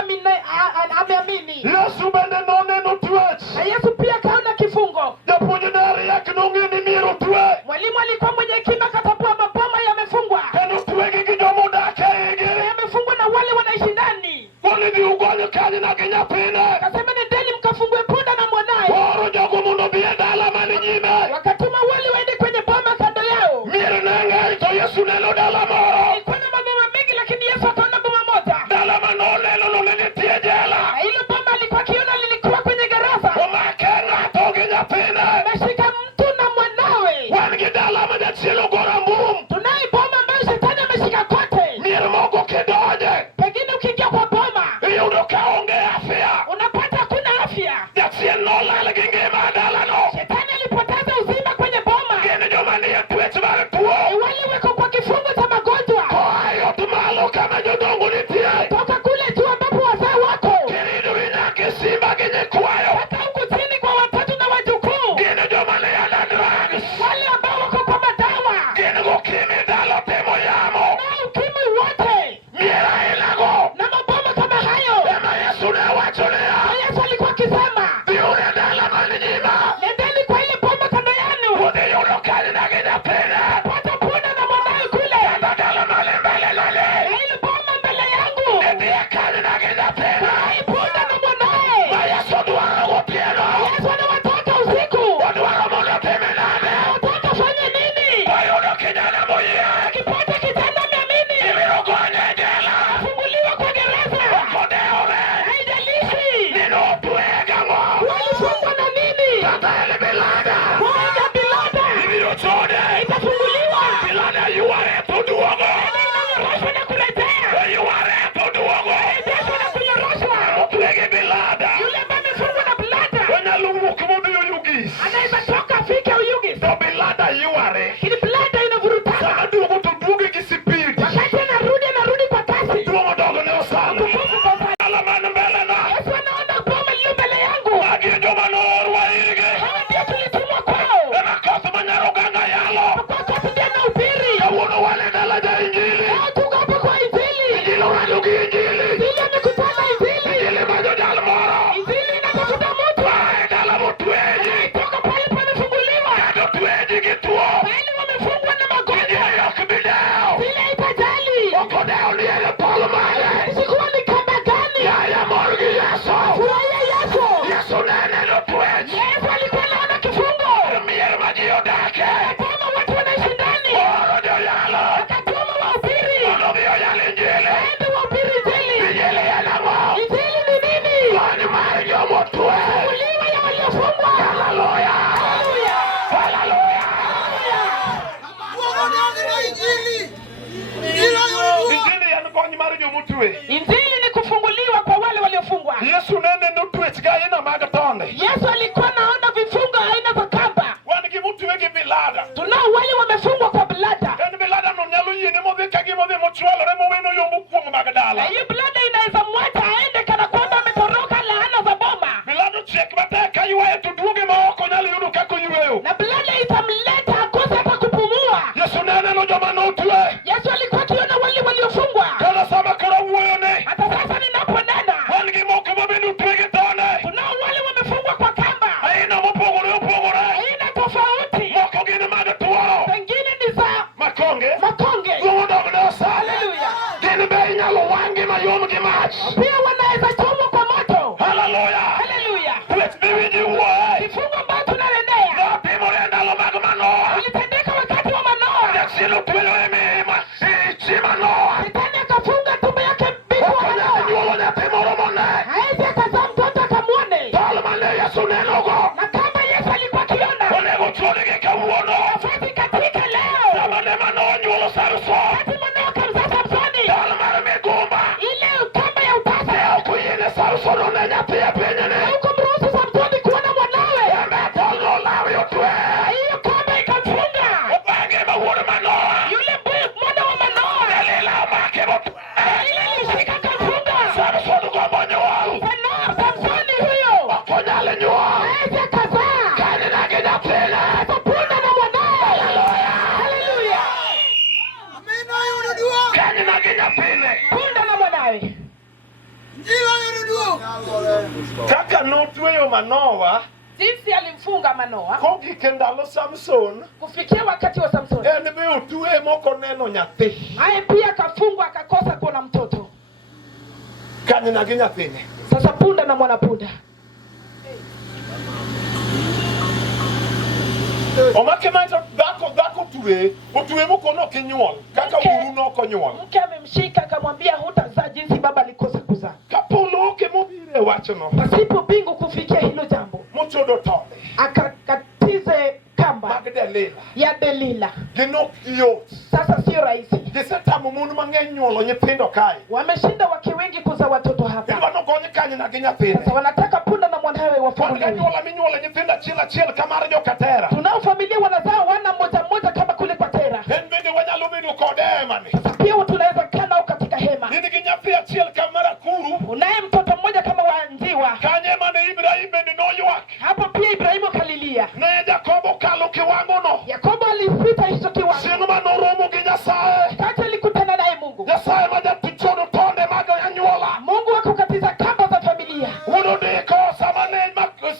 ameamini. Yesu bende noneno twech. Na Yesu pia kaona kifungo. Japuonj ne riek nong'e ni miero twe. Mwalimu alikuwa mwenye hekima, katambua maboma yamefungwa. Kendo twegi gi jomo dak e igi. Yamefungwa na wale wanaishi ndani. Onidhi ugonyo kanyna gi nyathine. Akasema nendeni mkafungue punda na mwanaye. Oro jogo mondo bi e dala mani nyime. Wakatuma wale waende kwenye boma kando yao. Mier ne ng'eny to Yesu neno dala moro. Ilikuwa na maboma mengi lakini Yesu akaona boma moja. Dala manoneno none nitie jela. Na hilo boma alikuwa akiona lilikuwa kwenye gereza. Omake ng'ato gi nyathine. Ameshika mtu na mwanawe. Wan gi dala ma jachiel ogoro mbum. Tunaye boma ambayo shetani ameshika kote. Mier moko kidonje. Pengine ukiingia kwa boma Iyudo ka onge afya. unapata hakuna afya. Jachien nolal gi ngima dalano. Shetani alipoteza uzima kwenye boma. Gin joma nie twech mar tuo. Wale weko kwa kifungo cha magonjwa. Koa yot malo kama jodongo nitie. Toka kule juu ambapo wazee wako. Kirido inyake simba gi nyikwayo. Hata huku chini kwa watoto na wajukuu. Gin joma ne ana drugs. Wale ambao wako kwa madawa. Gin gokimi dalo timo yamo. Na ukimwi wote. Mier ainago. Na maboma kama hayo. Ema Yesu ne wacho niya. Na Yesu alikuwa akisema, Biure dala mani nyima. nendeni kwa ile boma kando yenu. Udhi yudo kanyna gi nyathine. Pata punda na mwanawe kule. Kata dala mani mbele nale. Na ile boma mbele yangu. Idhiye kanyna gi nyathine. Na punda na mwanawe. Ma Yesu dwaro gotieno. Yesu anawataka usiku. Odwaro mondo time nade. Anataka fanye nini? Oyudo kijana moyie. Akipata kijana ameamini. Ibiro gonye e jela. Afunguliwa kwa gereza. Okodeore. Haijalishi. Nino twega mo. Walifungwa na nini? Kata ele bilada. Moja bilada. Ibiro chode. Itafunguliwa. Bilada yuare to duogo. Inanyorosha na kurejea. Yuare to duogo. Inarejeshwa na kunyoroshwa. Otwege bilada. Yule ambaye amefungwa na bilada. Onyalo motwe. Injili ni kufunguliwa kwa wale waliofungwa. Yesu nene notwech ga ina magatonde. Yesu alikuwa naona vifungo aina za kamba. Wan gi motwe gi bilada. Tunao wale wamefungwa kwa bilada. En bilada no nyalo yini modhi ka gi modhi mochwalore moweno yombo kuom magadala. Na hiyo bilada inaweza mwacha aende kana kwamba ametoroka laana za boma. Bilada chek mateka yuaye tuduoge ma oko nyalo yudo kako yueyo. Na bilada itamleta akose hata kupumua. Yesu nene no joma notwe. Yesu alikuwa akiona wale waliofungwa. Kana sama kara wuone. Hata sasa ninaponena. Wan gi moko mabendo twege tone. Tunao wale wamefungwa kwa kamba. Aina mopogore opogore. Aina tofauti. Moko gine maga tuwaro. Pengine ni za Makonge. makonge. Hallelujah. Gine be nyalo wangi mayom gi mach. Pia wanaweza chomwa kwa moto. Hallelujah. Hallelujah. Twech biwinji wuoye. Kifungo ambao tunarendea. Notimore ndalo mag Manoa. Ulitendeka wakati wa Manoa. Jaksilo otweyo e mima. Ichi Manoa. Shetani akafunga tumbo yake bibi wa Okonyalo Manoa. nyuolo nyathi moro mone. Haezi akazaa mtoto akamwone. Tol mane Yesu nenogo. Na kama Yesu alikuwa akiona. Onego chuodgi kawuono. Nafasi katika leo. Sama ne Manoa nyuolo Samson. Wakati Manoa kamzaa Samsoni. Tol mar migumba. Ile kamba ya utasa. Ne ok oyiene Samson one nyathi e pinyni. Haukumruhusu Samsoni kuona mwanawe. Eme Tol nolawe otwe. Hiyo kamba ikamfunga. Opange ma wuod Manoa. Yule mwana wa Manoa. Delila omake motwe. Ile ilishika kamfunga. Samson gombo nyuol. Manoa Samsoni huyo. Ok onyal nyuol. Haezi akazaa. Kani na gi nyathine. Atapunda na mwanawe. Hallelujah. Amina yudo duong'. Kani na gi nyathine. Punda na mwanawe. Injili yudo duong'. Kaka notweyo Manoa Jinsi alimfunga Manoa kogik e ndalo Samson, kufikia wakati wa Samsoni. en be otwe moko neno nyathi. Naye pia akafungwa akakosa kuona mtoto. Kani na gi nyathine. Sasa punda na mwanapunda. Omake ma dhako otwe moko nok inyuol. Kaka uru nok onyuol. Mke amemshika akamwambia hutazaa jinsi baba alikosa kuzaa. Kapolo oke mobire wachono. Pasipo bingu kufikia hilo jambo. Mochodo tole. Akakatize kamba Mag Delila. ya Delila. Ginok yot. Sasa sio rahisi. Gisetamo mon mang'eny nyuolo nyithindo kae. Wameshinda wake wengi kuzaa watoto hapa. Idwa nokony kani na gi nyathine. Sasa wanataka punda na mwanawe Wan ga wafunguliwe. nyuola minyuolo nyithindo achiel kamar jokatera. Tunao familia wanazaa wana mmoja mmoja kama kule kwa Tera. En bende wanyalo bedo kode emani. Pia tunaweza kaa nao katika hema. In gi nyathi achiel kamar akuru. Unaye mtoto mmoja kama wa njiwa. Kanye mane Ibrahim bende noywak. Hapo pia Ibrahimu kalilia. Ne Jakobo kalo kiwangono. Yakobo alipita hicho kiwango. Chieng' manoromo gi Nyasaye. Kati alikutana naye Mungu. Nyasaye ma jatichodo tonde mag anyuola. Mungu akukatiza kamba za familia. Wuono diko sama ne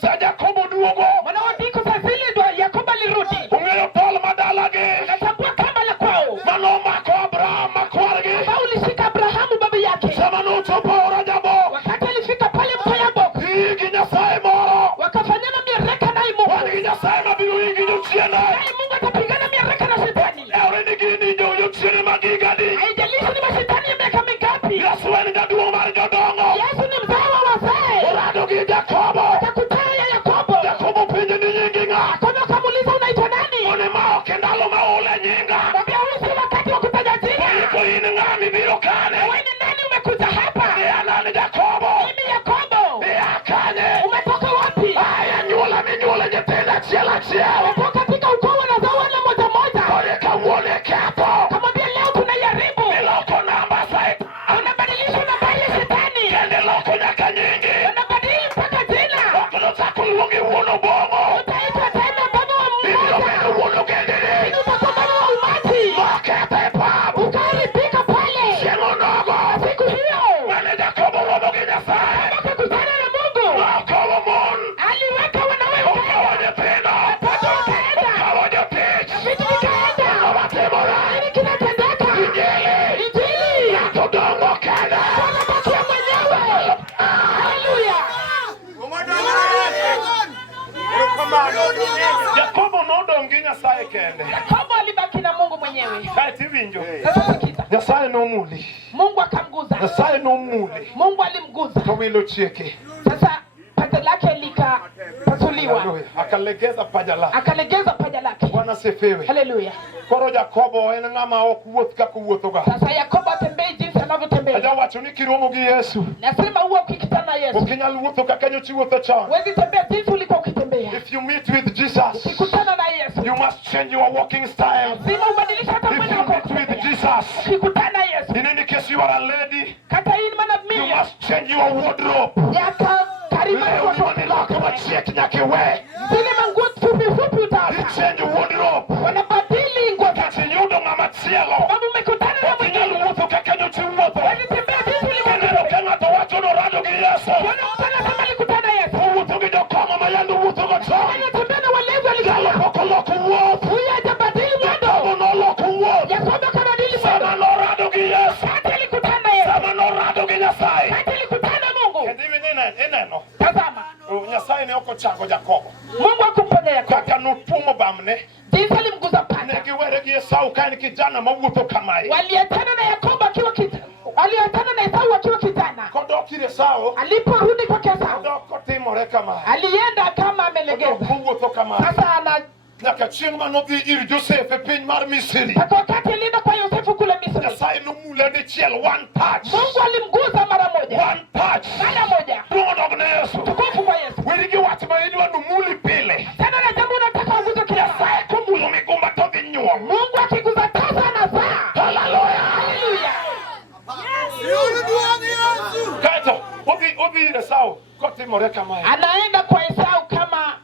sa Jakobo duogo. Wanaodiko saa zile ndo Yakobo alirudi. Ong'eyo tol madalagi. Akatambua kamba la kwao. Manomako Abraham makwargi. Ambao ulishika Abrahamu baba yake. Sama nochopo Rajabo. Wakati alifika pale mto Yabok. Gi Nyasaye moro. Wakafanyana miereka naye Wan Mungu. gi Nyasaye mabiro igi jochiende. Naye Mungu atapigana miereka na shetani. Eore ni gini jochiende mag higani. Haijalishi ni mashetani ya miaka mingapi. Yesu en jaduong' mar jodongo. Yesu ni mzao wa wazee. Orado gi Jakobo. Akakutana ya Yakobo. Jakobo penje ni nyingi ng'a. Yakobo akamuuliza unaitwa nani? One ma ok ndalo ma ole nyinga. Mwambia huyu si wakati wa kutaja jina. Iko in ng'a mibiro kane. Wewe ni nani umekuja hapa? Ni anani Jakobo. Mimi Yakobo. Ni akanye. Umetoka wapi? Aya nyuola minyuole nyithindo achiel. Umetoka katika ukoo wanazaa wana moja moja. Kore kawuone ketho. Kamwambia leo tunajaribu. Iloko namba saita. Unabadilisha nambari ya shetani. Kende loko nyaka nyingi. Unabadili mpaka jina. Okno chako luongi wuono bongo. Utaitwa tena baba wa Ibiro mmoja. bedo wuono gendini. Utakuwa baba wa umati. Moketho e pap. Ukaharibika pale. Chieng' onogo. Siku hiyo. Mane Jakobo romo gi Nyasaye. Akakutana na Mungu. Nokowo mon. Aliweka wanawe Okawo nyithindo. watoto wakaenda. Okawo jotich. Vitu vikaenda. Nowatimore. Nini kinatendeka? Injili. Injili. Ng'ato dongo kende. Wanabakia mwenyewe. Haleluya. Jakobo nodong' gi Nyasaye kende. Yakobo alibaki na Mungu mwenyewe. Kae tiwinjo. Sasa sikiza. Nyasaye nomuli. Mungu akamguza. Nyasaye nomuli. Mungu alimguza. To wilo chieke. Sasa paja lake likapasuliwa. Akalegeza paja lake. Akalegeza paja lake. Bwana sifiwe. Haleluya. Koro Jakobo en ng'ama ok wuoth kaka wuothoga. Sasa Yakobo atembei jinsi anavyotembea. Ajawacho ni kiromo gi Yesu. Nasema huwa ukikutana na Yesu. Ukinyal wuotho kaka nyochi wuotho chon. Huwezi tembea jinsi ulikuwa ukitembea. If you meet with Jesus, ukikutana na Yesu, you must change your walking style. lazima ubadilishe hata mwendo wako. If you meet with Jesus, ukikutana na Yesu, in any case you are a lady, kata hii maana you mimi must change your wardrobe. yaka karibu Leo ni manilaka machiek nyake we. zile manguo fupi You utaacha. change wardrobe. Wanabadili nguo. Kati yudo ng'ama chielo. Sababu umekutana na Ukinyal mwingine. wuotho kaka nyochi wuotho. Huwezi tembea jinsi ulikuwa Kineno ka ng'ato wacho norado gi Yesu. unakutana kama alikutana na Yesu. Wuotho gi jokoma ma yando wuotho go chon. Anatembea na walevi Jalo walikuwa. pok oloko wuoth. Huyu hajabadili Jakobo mwendo. noloko wuoth. Yakobo kabadili Sama mwendo. norado gi Yesu. Kati alikutana na Yesu. Sama norado gi Nyasaye. Kati alikutana na Mungu. Kendo ineno. Tazama. Nyasaye ne ok ochango Jakobo. Mungu akumponya Yakobo. Kaka notumo bamne. Jinsi alimguza Ne panda. giwere gi Esau ka en kijana mawuotho kamae. Waliachana na Yakobo akiwa kijana. Waliachana na Esau akiwa kijana. Kodok ir Esau. Aliporudi kwa Esau, Kodok kotimore kamae. alienda kama amelegeza. Mowuotho kamae. Sasa ana Nyaka chieng' manodhi ir Joseph e piny mar Misri. mpaka wakati alienda kwa Yosefu kule Misri. Nyasaye nomule dichiel, one touch. Mungu alimguza mara moja. One touch. Mara moja. Duong' odogne Yesu. Tukufu kwa Yesu. Weri gi wach ma idwa nomuli pile. Tena na jambo unataka uguze kila saa. Nyasaye komulo migumba to dhi nyuom. Mungu akiguza tasa anazaa. Hallelujah. Haleluya. Yudo duong' Yesu. Kaeto odhi ir Esau kotimore kamae. Anaenda kwa Esau kama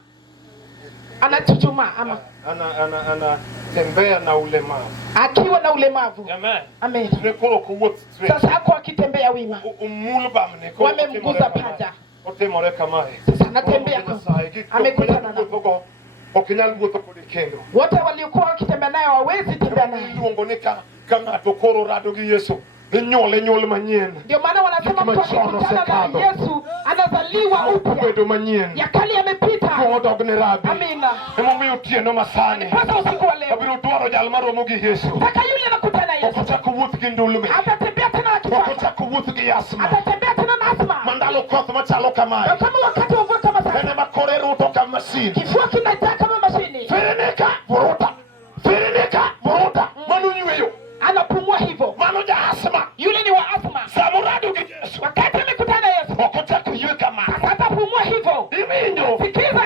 anachuchuma ama Ana tembea na ulemavu. akiwa na ulemavu. Amen. Amen. Ne koro kuwuoth straight. Sasa hako akitembea wima. Umul bamne. Wamemguza paja. Otimore kamae. Sasa anatembea kwa amekutana na okinyal wuotho kode kendo. wote waliokuwa wakitembea naye hawawezi tembea naye. Iluongo ni ka ng'ato koro rado gi Yesu. Nyuol manyien. Ndio maana wanasema mtu akikutana na Yesu anazaliwa upya. Bedo manyien. Ya kale yamepita. Odogne rabi. Amina. Emomiyo otieno masani. Sasa usiku wa leo Abiro dwaro jal maromo gi Yesu. taka yule anakutana na Yesu. Ochako wuoth gi ndulme. Atatembea tena na kifafa. Ochako wuoth gi asma. Atatembea tena na asma. Mandalo koth machalo kamae. Kama wakati wa mvua kama sasa. Ene makore ruto kama masin. Kifua kinajaa kama mashini. Fereneka vuruta. Manu nyweyo. Anapumua hivyo. Manu ja asma. Yule ni wa asma. Samurado gi Yesu. Wakati amekutana na Yesu. Ochako ywe kama. Atapumua hivyo. Iminyo. Sikiza.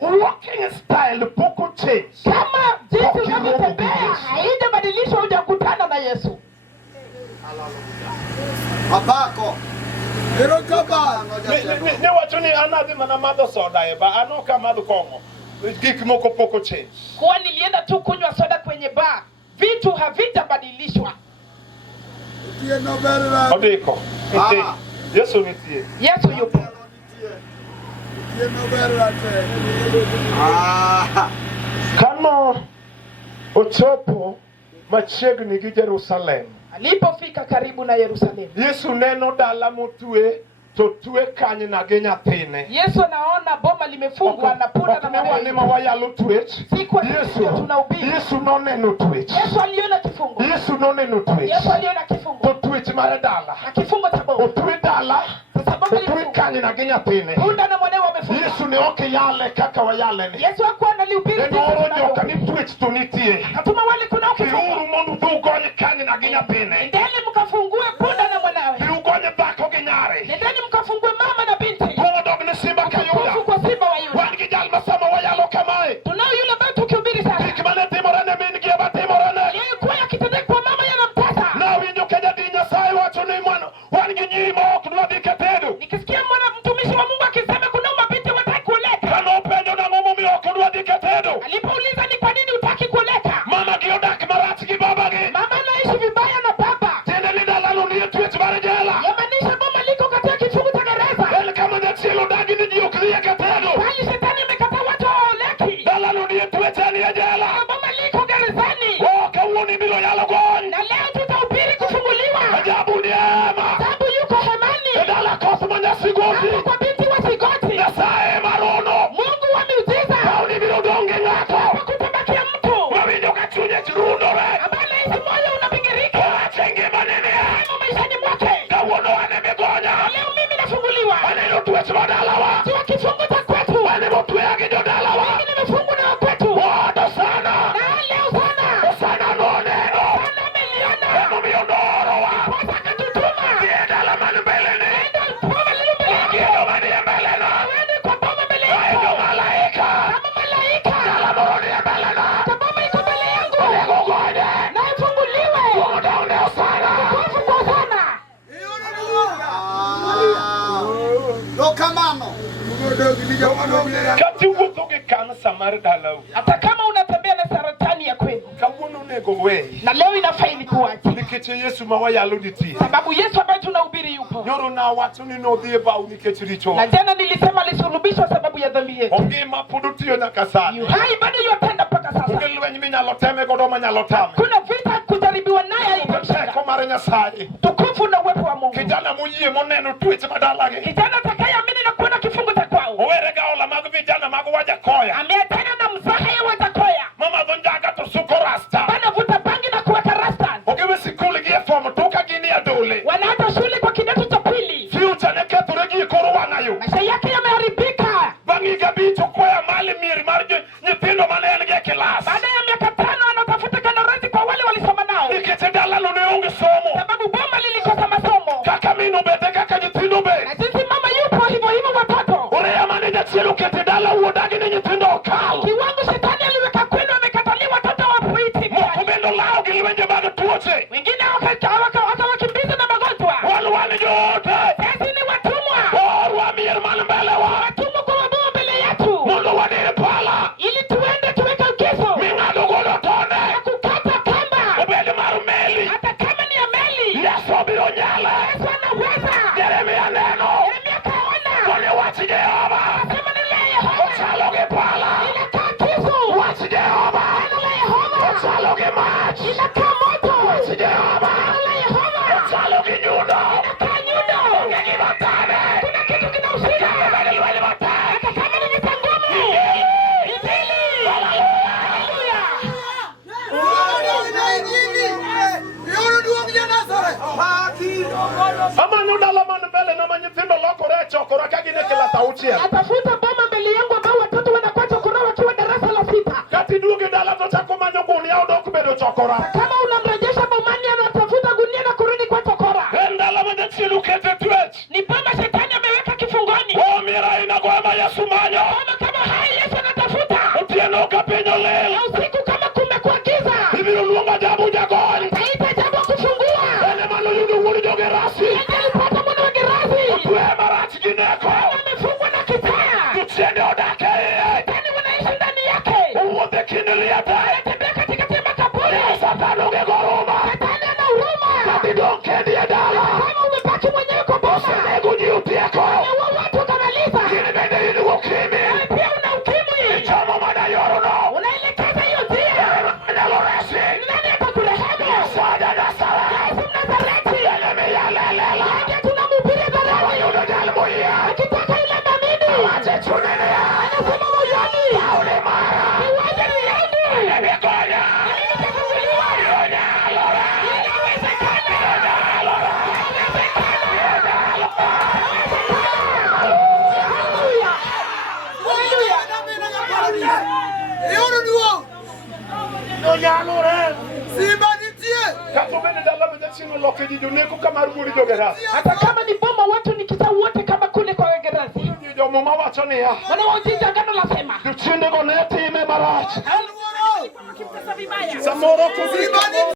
Walking style poko change. Kama jinsi unavyotembea haijabadilishwa hujakutana na Yesu. Apako. Erokamano. Ne wacho ni anadhi mana madho soda e ba anoka madho kongo. Gik moko poko change. Kwa nilienda tu kunywa soda kwenye bar. Vitu havijabadilishwa. Tieno berra. Odiko. Yesu nitie. Yesu yupo. Tieno berra te. Kano ochopo machiegni gi Jerusalem. Alipofika karibu na Yerusalemu. Yesu neno dala motwe to twe kanyna gi nyathine. Yesu anaona boma limefungwa na punda na mawa. Ni mawayalo twech. Yesu noneno twech. Yesu aliona kifungo. Yesu noneno twech. Yesu aliona kifungo. To twech mar dala. Na kifungo cha boma. Otwe dala. Otwe kanyna gi nyathine. Punda na mwanae wamefungwa. Yesu ne ok yale kaka wayale ni. Yesu hakuwa analihubiri. Eno joka ni twech to nitie. Katuma wale kuna kifungo. Uru mondo dhugonye kanyna gi nyathine. Ndeni mkafungue punda na mwanae. Dhugonye dhako gi nyare. Ndeni mkafungue mama na binti. Odogne simba kayuda. Kwa simba wa Yuda. Wan gi jal masama wayalo kamae. Tunao yule ambaye tukihubiri sasa. Gik mane timorene min gi ema timorene. Yeye kwa yakitendeka kwa mama yanampata. Nawinjo ka jadi Nyasaye wacho ni mwana wan gi nyiri ma ok dwa dhi katedo. Nikisikia mwana mtumishi wa Mungu akisema kuna mabinti wataki kuoleka. Kano openjo nang'o momiyo ok dwa dhi katedo. Alipouliza ni kwa nini hutaki kuoleka? Mama gi odak marach gi baba gi. Mama anaishi vibaya na baba. Tiende ni dalano ni twech mar jela. Yamaanisha mama liko katika kifungu cha gereza. En kama jachiel odagi ni ji ok dhi katedo. Bali shetani amekataa watu waoleki. Dalano ni twech ni jela. Mama liko gerezani. Kawuono ibiro yalo gony. Na leo tutahubiri kufunguliwa. Ajabu ni ema. Ajabu yuko hemani. Dala koth ma nyasigoti. Kwa binti wa Sigoti. Nyasaye marono. Mungu wa miujiza. Kauni biro donge ng'ato. Hakutabakia mtu. Mawinjo ka chunye chirundore. Abana hizi moyo unabingirika. Chenge manene. Kama maishani mwake. Kawuono wane migonya. Leo mimi nafunguliwa. Aneno twech madalawa. Sio kifungu cha kwetu. Aneno twea gi jodalawa. Mimi nimefungwa na kwetu. Moto sana. Na leo sana. Kati wuotho gi kansa mar dalau. Hata kama unatembea na saratani ya kwenu, Kawuono nego weyi. na leo inafaili kuacha, Nikech Yesu ma wayalo nitie. sababu Yesu ambaye tunahubiri yupo. Nyoro na wacho ni nodhi e bau nikech richo. Na jana nilisema alisulubishwa sababu ya dhambi yetu. Ongima pod otiyo nyaka sani. Hai bado yatenda mpaka sasa. Onge lweny minyalo teme godo manyalo tame. Kuna vita kujaribiwa naye Teko mar Nyasaye. tukufu na uwepo wa Mungu. Kijana moyie moneno tuoche madalagi. Kijana atakayeamini na kuona kifungu cha kwao. Owere gaola mag vijana mag Wajakoya. Ameachana na mzaha ya Wajakoya. Mama dhonjaga to suko rasta. Wanavuta bangi na kuweka rasta. Ogewe sikuli gi e fomo toka gini adole. Wanaanza shule kwa kidato cha pili. Future ne kethore gi koro wang'ayo. Maisha yake yameharibika. Bang'i gabicho kwaya mali mier mar nyithindo mane en gi e kilas. Baada ya miaka 5 anatafuta kandarasi kwa wale walisoma nao. Nikech dalano ne onge somo. Sababu boma lilikosa masomo. Kaka mino bete kaka nyithindo be. Na jinsi mama yupo hivyo hivyo watoto. Oreya mane jachiel okete dala wuodagi ne nyithindo okal. Kiwango shetani aliweka kwenu amekataliwa watoto wapuiti. Moko bendo lao gi lwenje mag tuoche. Wengine wakawakimbiza na magonjwa. Wale joote. Sisi ni watumwa. Orwa mier man mbele wa. Watumwa kwa waboma mbele yetu. Mondo wadire pala. Ili tuende tuweke ukeso. Ming'ado godo tone. Na kukata kamba. Obed mar meli. Hata kama ni ya meli. Yesu biro nyale. Yesu anaweza. Yeremia neno. Yeremia kaona. Kone wach Jehova. Sema neno la Yehova. Ochalo gi pala. Inakaa kisu. Wach Jehova. Neno la Yehova. Ochalo gi mach. Inakaa moto. Wach Jehova. Neno la Yehova. Ochalo gi nyundo. Inakaa nyundo. Onge gima tame. Kuna kitu kinahusika. Obed lweny matek. Hata kama ni vita ngumu. Injili. Haleluya. Amanyo dala man mbele na nyithindo lokore chokora ka gin e kilas auchiel. Atafuta boma mbele yangu ambao watoto wanakuwa chokora wakiwa darasa la 6. Kati duoge dala to chako manyo gunia odok bedo chokora. Kama unamrejesha bomani anatafuta gunia na kurudi kwa chokora. En dala ma jachiel okete twech. Ni boma shetani ameweka kifungoni. Omira inagoema Yesu manyo. Boma kama haya Yesu anatafuta. Otieno ka piny olil. Na usiku kama kumekuwa giza. Ibiro luongo jabu jagony. Taita jambo kufungua. Ene manoyudo wuod jogerasi. Ndio alipata mwana wa Gerasi. Otwe marach gi neko. Amefungwa na kitaa. Jochiende odake iye. Shetani wanaishi ndani yake. Owuotho e kind liete. Anatembea katikati ya makaburi. Satan onge goruma. Shetani ana huruma. Kati dong' kendi e dala. Kama umebaki mwenyewe kwa boma. Osenego ji otieko. Ameua watu kamaliza. In bende in gokimi. Wewe pia una ukimwi. Ichomo mana yorono. Unaelekeza hiyo njia. Anyalo resi. Nani atakurehemu? Nyasaye Nazareth. Yesu Mnazareti. Elemi yalelela. Ndiye tunamhubiri dharani. Wayudo jal moyia. Akitaka yule mamini. Wache chunene ya. Anasema moyoni. Pauli mara. Kiwanja ni yangu. Elemi konya. Mimi nitafunguliwa. Yonyalora. Inawezekana. Yonyalora. Haleluya. Yonyalora. Simba nitie. Kato bende dala ma jachiel oloke ji joneko kamar wuod jogerasi. Hata kama ni boma watu ni kisa wote kama kule kwa Wagerasi. Jomo mawacho niya. Wanaojinja agano la sema. Jochiendego ne time marach. Alworo. Kimtesa vibaya. Samoro kudhi. Simba nitie.